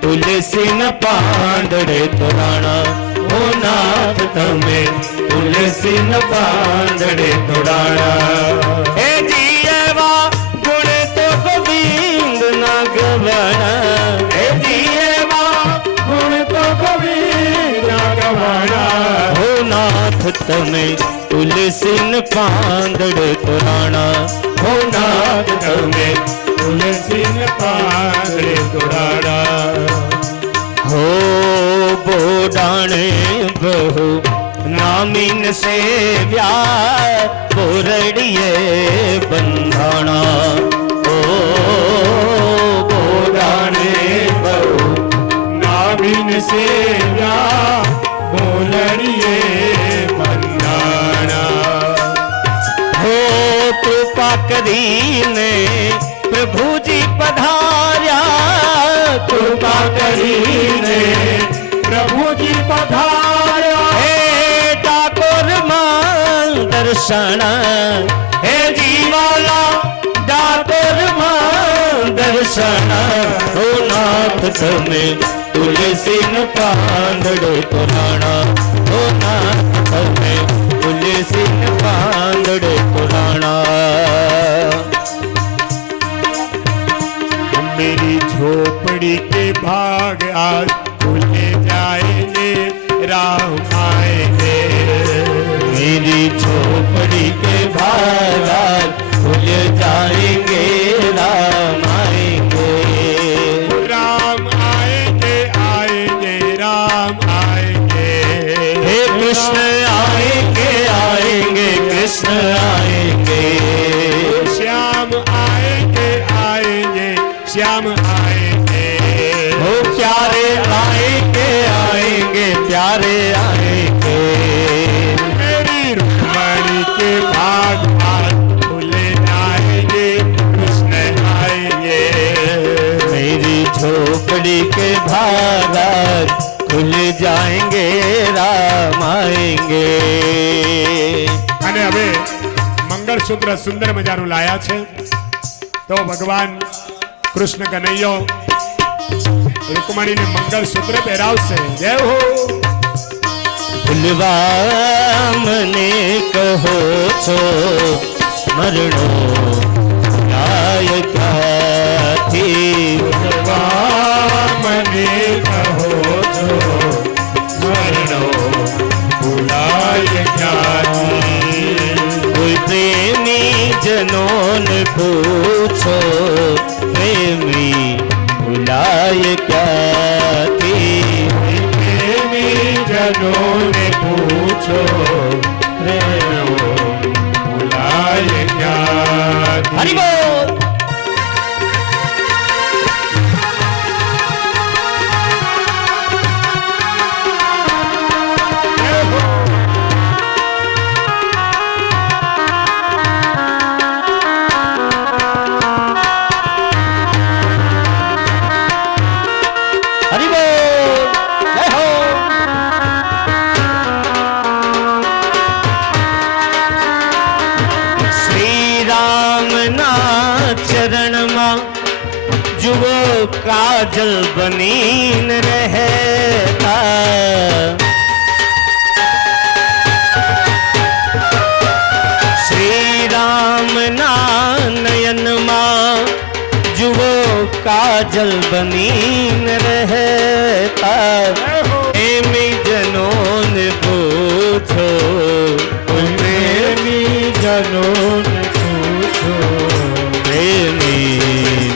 તુલસી ન પાંદડે તોડાણા હો નાથ તમે તુલસી ન પાંદડે તોડાણા હે જીવા ગુણ તો ગોવિંદ નાગવાણા હે જીવા ગુણ તો ગોવિંદ નાગવાણા હો નાથ તમે તુલસી ન પાંદડે તોડાણા હો નાથ તમે તુલસી ને પાંદડે તોડાણા. हो बोडाणे बहु नामीन से व्या बोरड़िए बंधाना ओ बोडाणे बहु નામીન સેવ્યા બોલડીએ બંધાણા. हो कृपा કરીને પ્રભુજી પધાર્યા કૃપા કરીને પ્રભુજી પધાર્યા. હે ઠાકોર માં દર્શન હે જીવાલા ઠાકોર માં દર્શન હો નાથ તમે તુલસી ન પાંદડે તોડાણા હો નાથ તમે તુલસી ન પાંદડે તોડાણા मेरी झोपड़ी के भाग आज खुले जाएंगे, राम आएंगे. मेरी झोपड़ी के भाग खुल जाएंगे राम आएंगे राम आएंगे आएंगे राम आएंगे. हे कृष्ण आएंगे आएंगे कृष्ण आएंगे श्याम आएंगे आएंगे श्याम आएंगे. हो प्यारे आएंगे आएंगे प्यारे आएंगे मेरी रुक्मणी के भाग आज खुले जाएंगे, અને હવે મંગળસૂત્ર સુંદર મજાનું લાયા છે તો ભગવાન કૃષ્ણ કનૈયો રૂકમણીને મંગળસૂત્ર પહેરાવશે. જય હો. ભૂલવા મને કહો છો સ્મરણો લાય ક્યાંથી. ભૂલવા મને કહો છો સ્મરણો ભૂલાય ક્યાંથી. કોઈ પ્રેમી જનોને પૂછો પ્રેમી ભૂલાય ક્યાંથી. પ્રેમી જનોને પૂછો પ્રેમો ભૂલાય ક્યાંથી. હરિ બોલ. હરિ બોલ. જય હો. શ્રી રામના ચરણમાં જુઓ કાજલ બનીને રહેતા. શ્રી રામના નયનમાં જુઓ કાજલ બનીને રહેતા. એમી જનોને પૂછો પ્રેમી જનોને પૂછો પ્રેમી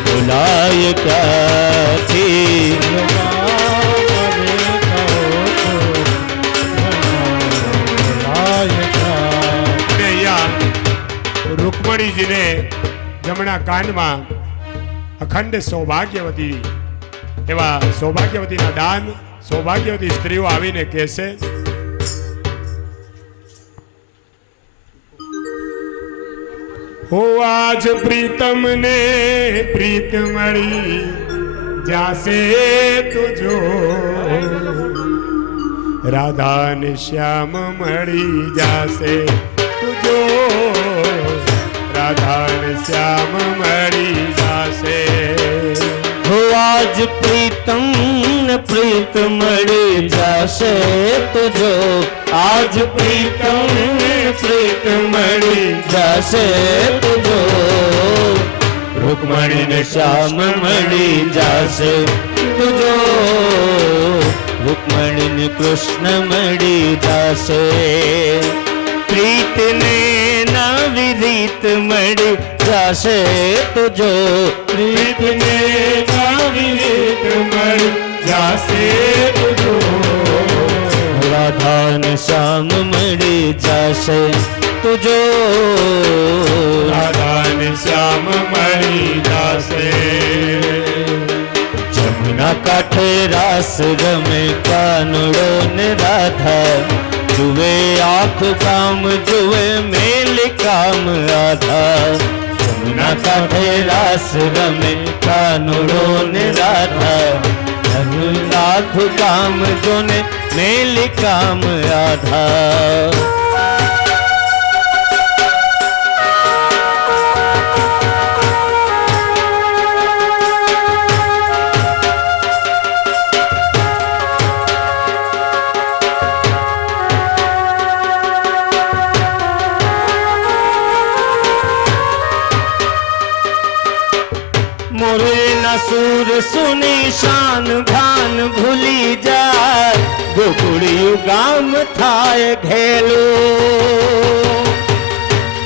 ભૂલાય ક્યાંથી. અને અહીંયા રૂકમણીજીને જમણા કાનમાં અખંડ સૌભાગ્યવતી એવા સૌભાગ્યવતીના દાન સૌભાગ્યવતી સ્ત્રીઓ આવીને કહેશે, હો આજ પ્રીતમ ને પ્રીત મળી જાસે તુજો. રાધા ને શ્યામ મળી જાશે તુજો. રાધા ને શ્યામ મળી જાશે. હો આજ પ્રીતમ ને પ્રીત મળી જશે તુજો. આજ પ્રીતમ ને પ્રીત મળી જશે તુજો. રૂકમણી ને શ્યામ મળી જશે તુજો. રૂકમણી ને કૃષ્ણ મળી જશે. પ્રીત ને નવી રીત મળી જશે તુજો. પ્રીત ને નવી રીત મળી જાશે તુજો. રાધા ને શ્યામ મળી જશે તુજો. રાધા ને શ્યામ મળી જાશે. જમુના કાંઠે રાસ રમે કાનુડો ને રાધા. જુએ આંખ કામ જુએ મેલ કામ આધા. જમુના કાંઠે રાસ રમે કાનુડો ને રાધા. આંખ કામ જોને મેલ કામ આધા. મોરેના સુર સુની શાન ભાન ભૂલી જાય. ગોકુળિયું ગામ થાય ઘેલું.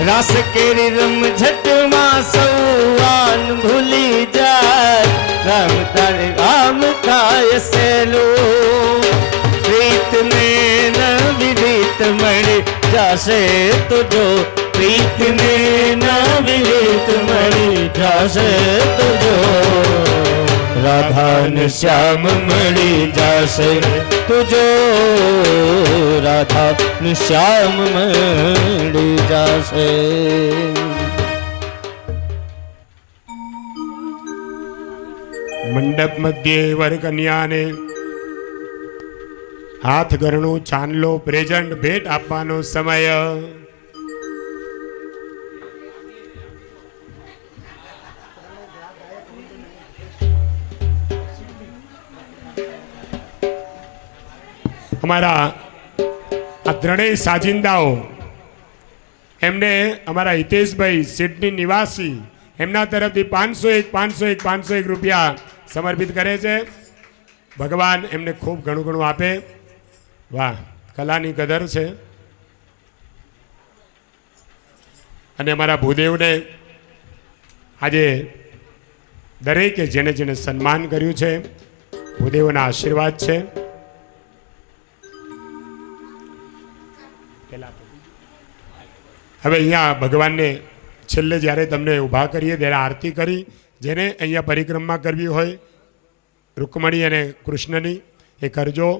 રાસ કેરી રમઝટમાં સૌવાન ભૂલી જાય. રામ તારે ગામ થાય સહેલું. પ્રીત ને નવી રીત મળી જશે તુજો. પ્રીત ને નવી રીત મળી જશે તુજો. રાધા ને શ્યામ મળી જશે તુજો. રાધા ને શ્યામ મળી જશે. મંડપ મધ્યે વર કન્યાને હાથ ઘરનું ચાંદલો પ્રેઝન્ટ ભેટ આપવાનો સમય. અમારા આ ત્રણેય સાજિંદાઓ એમને અમારા હિતેશભાઈ સિડની નિવાસી એમના તરફથી 501 રૂપિયા સમર્પિત કરે છે. ભગવાન એમને ખૂબ ઘણું ઘણું આપે. વાહ, કલાની કદર છે. અને અમારા ભૂદેવને આજે દરેકે જેને જેને સન્માન કર્યું છે ભૂદેવના આશીર્વાદ છે. હવે અહીંયા ભગવાનને છેલ્લે જ્યારે તમને ઊભા કરીએ ત્યારે આરતી કરી જેને અહીંયા પરિક્રમા કરવી હોય રૂકમણી અને કૃષ્ણની એ કરજો.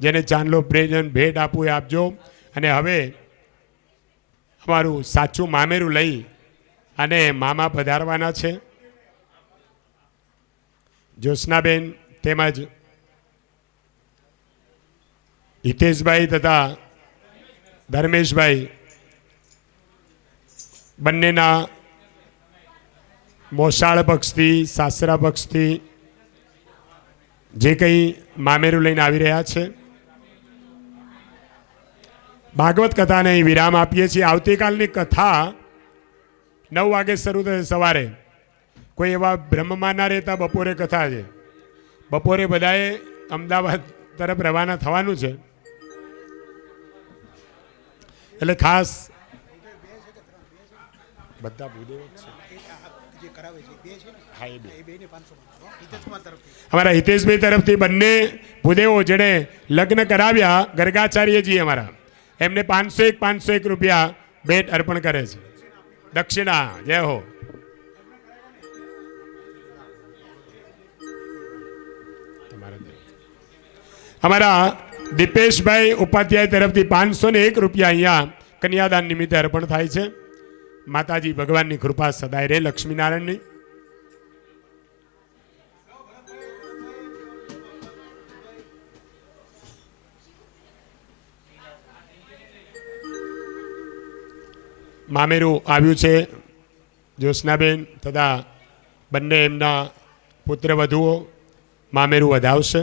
જેને ચાંદલો પ્રેઝન્ટ ભેટ આપવું એ આપજો. અને હવે અમારું સાચું મામેરું લઈ અને મામા પધારવાના છે. જ્યોત્સનાબેન તેમજ હિતેશભાઈ તથા ધર્મેશભાઈ બંનેના મોસાળ પક્ષથી સાસરા પક્ષથી જે કંઈ મામેરું લઈને આવી રહ્યા છે. ભાગવત કથાને અહીં વિરામ આપીએ છીએ. આવતીકાલની કથા 9 વાગે શરૂ થશે સવારે. કોઈ એવા બ્રહ્મમાં ના રહેતા બપોરે કથા છે. બપોરે બધાએ અમદાવાદ તરફ રવાના થવાનું છે એટલે ખાસ બધા ભૂદેવ અમારા હિતેશભાઈ તરફથી બંને ભૂદેવો જેણે લગ્ન કરાવ્યા ગર્ગાચાર્યજી અમારા એમને 501 રૂપિયા ભેટ અર્પણ કરે છે. દક્ષિણા. જય હો. અમારા દીપેશભાઈ ઉપાધ્યાય તરફથી 501 રૂપિયા અહીંયા કન્યાદાન નિમિત્તે અર્પણ થાય છે. માતાજી ભગવાનની કૃપા સદાય રહે. લક્ષ્મીનારાયણની. મામેરું આવ્યું છે. જ્યોત્સનાબેન તથા બંને એમના પુત્ર વધુઓ મામેરું વધાવશે.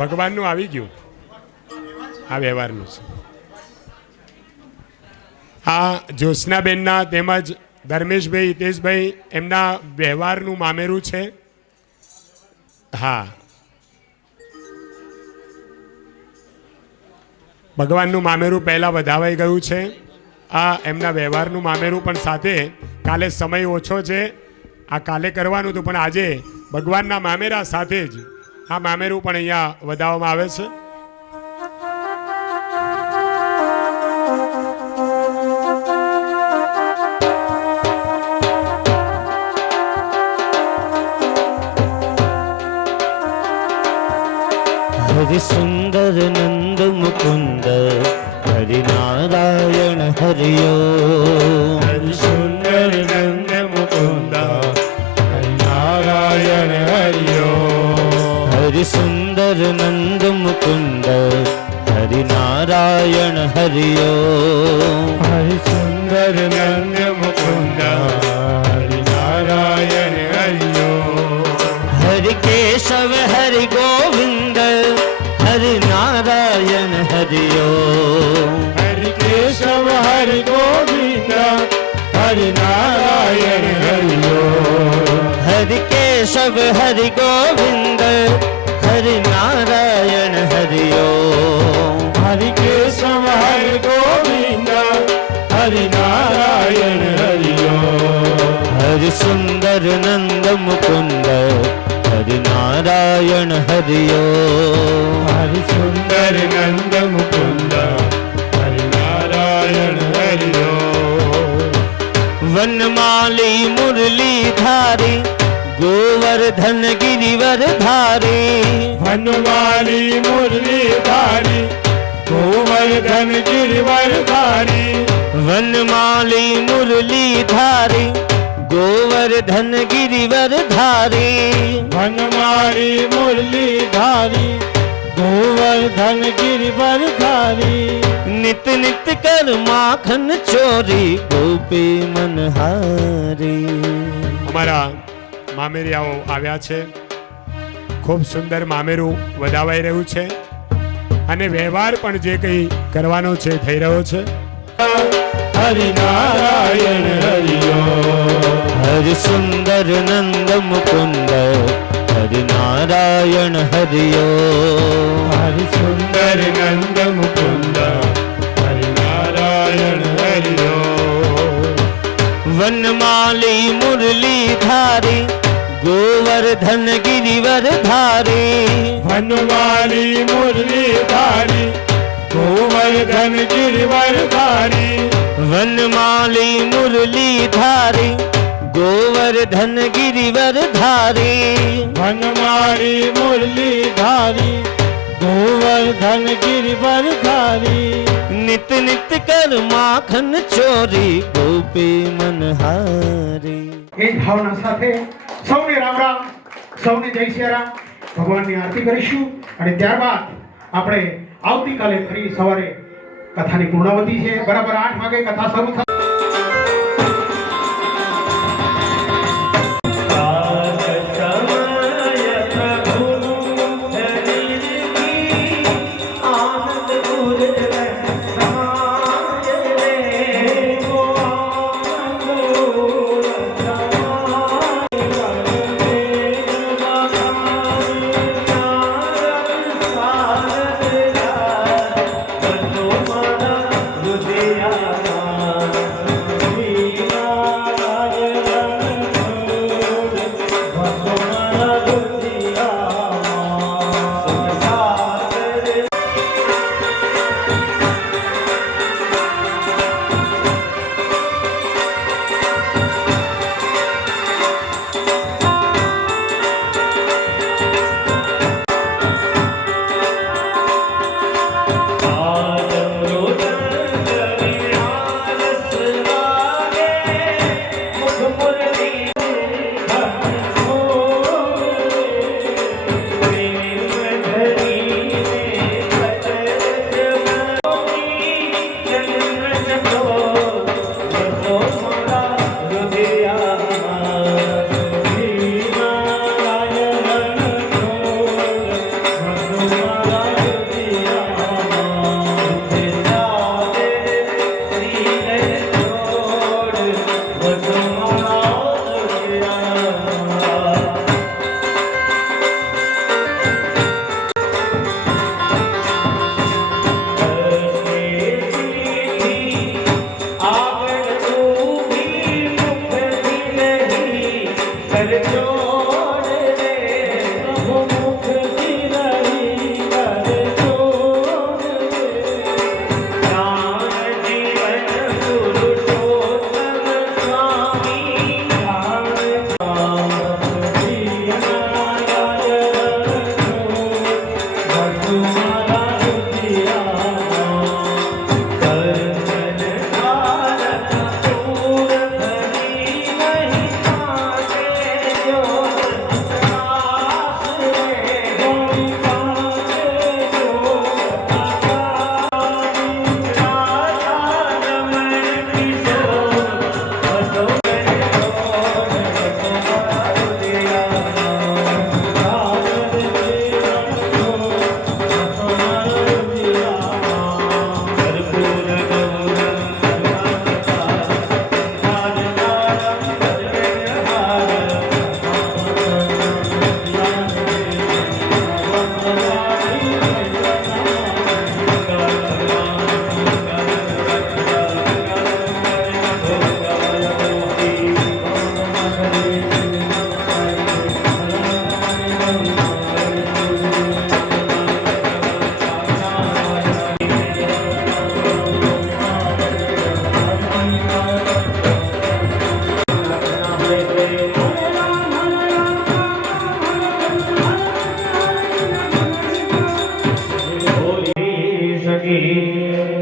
ભગવાનનું આવી ગયું. આ વ્યવહારનું છે. આ જ્યોત્સનાબેનના તેમજ ધર્મેશભાઈ હિતેશભાઈ એમના વ્યવહારનું મામેરું છે. હા, ભગવાનનું મામેરું પહેલાં વધાવાઈ ગયું છે. આ એમના વ્યવહારનું મામેરું પણ સાથે કાલે સમય ઓછો છે. આ કાલે કરવાનું હતું પણ આજે ભગવાનના મામેરા સાથે જ આ મામેરું પણ અહીંયા વધાવવામાં આવે છે. હરિ સુંદર નંદ મુકુંદ હરિ નારાયણ હરિયો. હરિ સુંદર નંદ મુકુંદ હરિ નારાયણ હરિયો. હરિ સુંદર નંદ મુકુંદ હરિ નારાયણ હરિયો. હરિ સુંદર નંદ મુકુંદ હરિ નારાયણ હરિયો. હરિ કેશવ હરિ ગોવિંદ હરિ નારાયણ હરિયો. હરિ કેશવ હરિ ગોવિંદ હરિ નારાયણ હરિયો. હરિ કેશવ હરિ ગોવિંદ હરિ નારાયણ હરિયો. હરિ કેશવ હરિ ગોવિંદ હરિ નારાયણ હરિયો. હરિ સુંદર નંદ મુકુંદ હરિ નારાયણ હરિયો. હરિ સુંદર નંદ મુકુંદ वनमाली मुरली धारी गोवर्धन गिरिवर धारी वनमाली मुरली धारी गोवर्धन गिरिवर धारी वनमाली मुरली धारी गोवर्धन गिरिवर धारी वनमाली मुरली धारी गोवर्धन गिरिवर धारी नित नित कर माखन चोरी ગોપી મનહારી. અમારા મામેરિયાઓ આવ્યા છે. ખૂબ સુંદર મામેરું વધાવાઈ રહ્યું છે અને વ્યવહાર પણ જે કંઈ કરવાનો છે થઈ રહ્યો છે. હરિનારાયણ હરિયો હરિ સુંદર નંદ મુકુંદ હરિ નારાયણ હરિયો હરિ સુંદર નંદ મુકુંદ હરિનારાયણ હરિયો वनमाली मुरली धारी गोवर्धन गिरिवर धारी वनमाली मुरली धारी गोवर्धन गिरिवर धारी वनमाली मुरली धारी गोवर्धन गिरिवर धारी वनमाली मुरली धारी गोवर्धन गिरिवर धारी नित नित कर माखन चोरी गोपी मनहारी. એ જ ભાવના સાથે સૌને રામ રામ, સૌને જય સિયારામ. ભગવાનની આરતી કરીશું અને ત્યારબાદ આપણે આવતીકાલે ફરી સવારે કથાની પૂર્ણાવતી છે. બરાબર 8 વાગે કથા શરૂ થશે. की,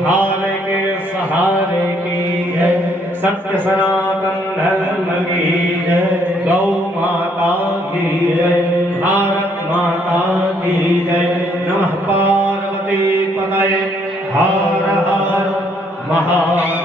हारे के सहारे की जय, सत्य सनातन धर्म की जय, गौ माता की जय, भारत माता की जय। नमः पार्वती पतये, हर हर महादेव।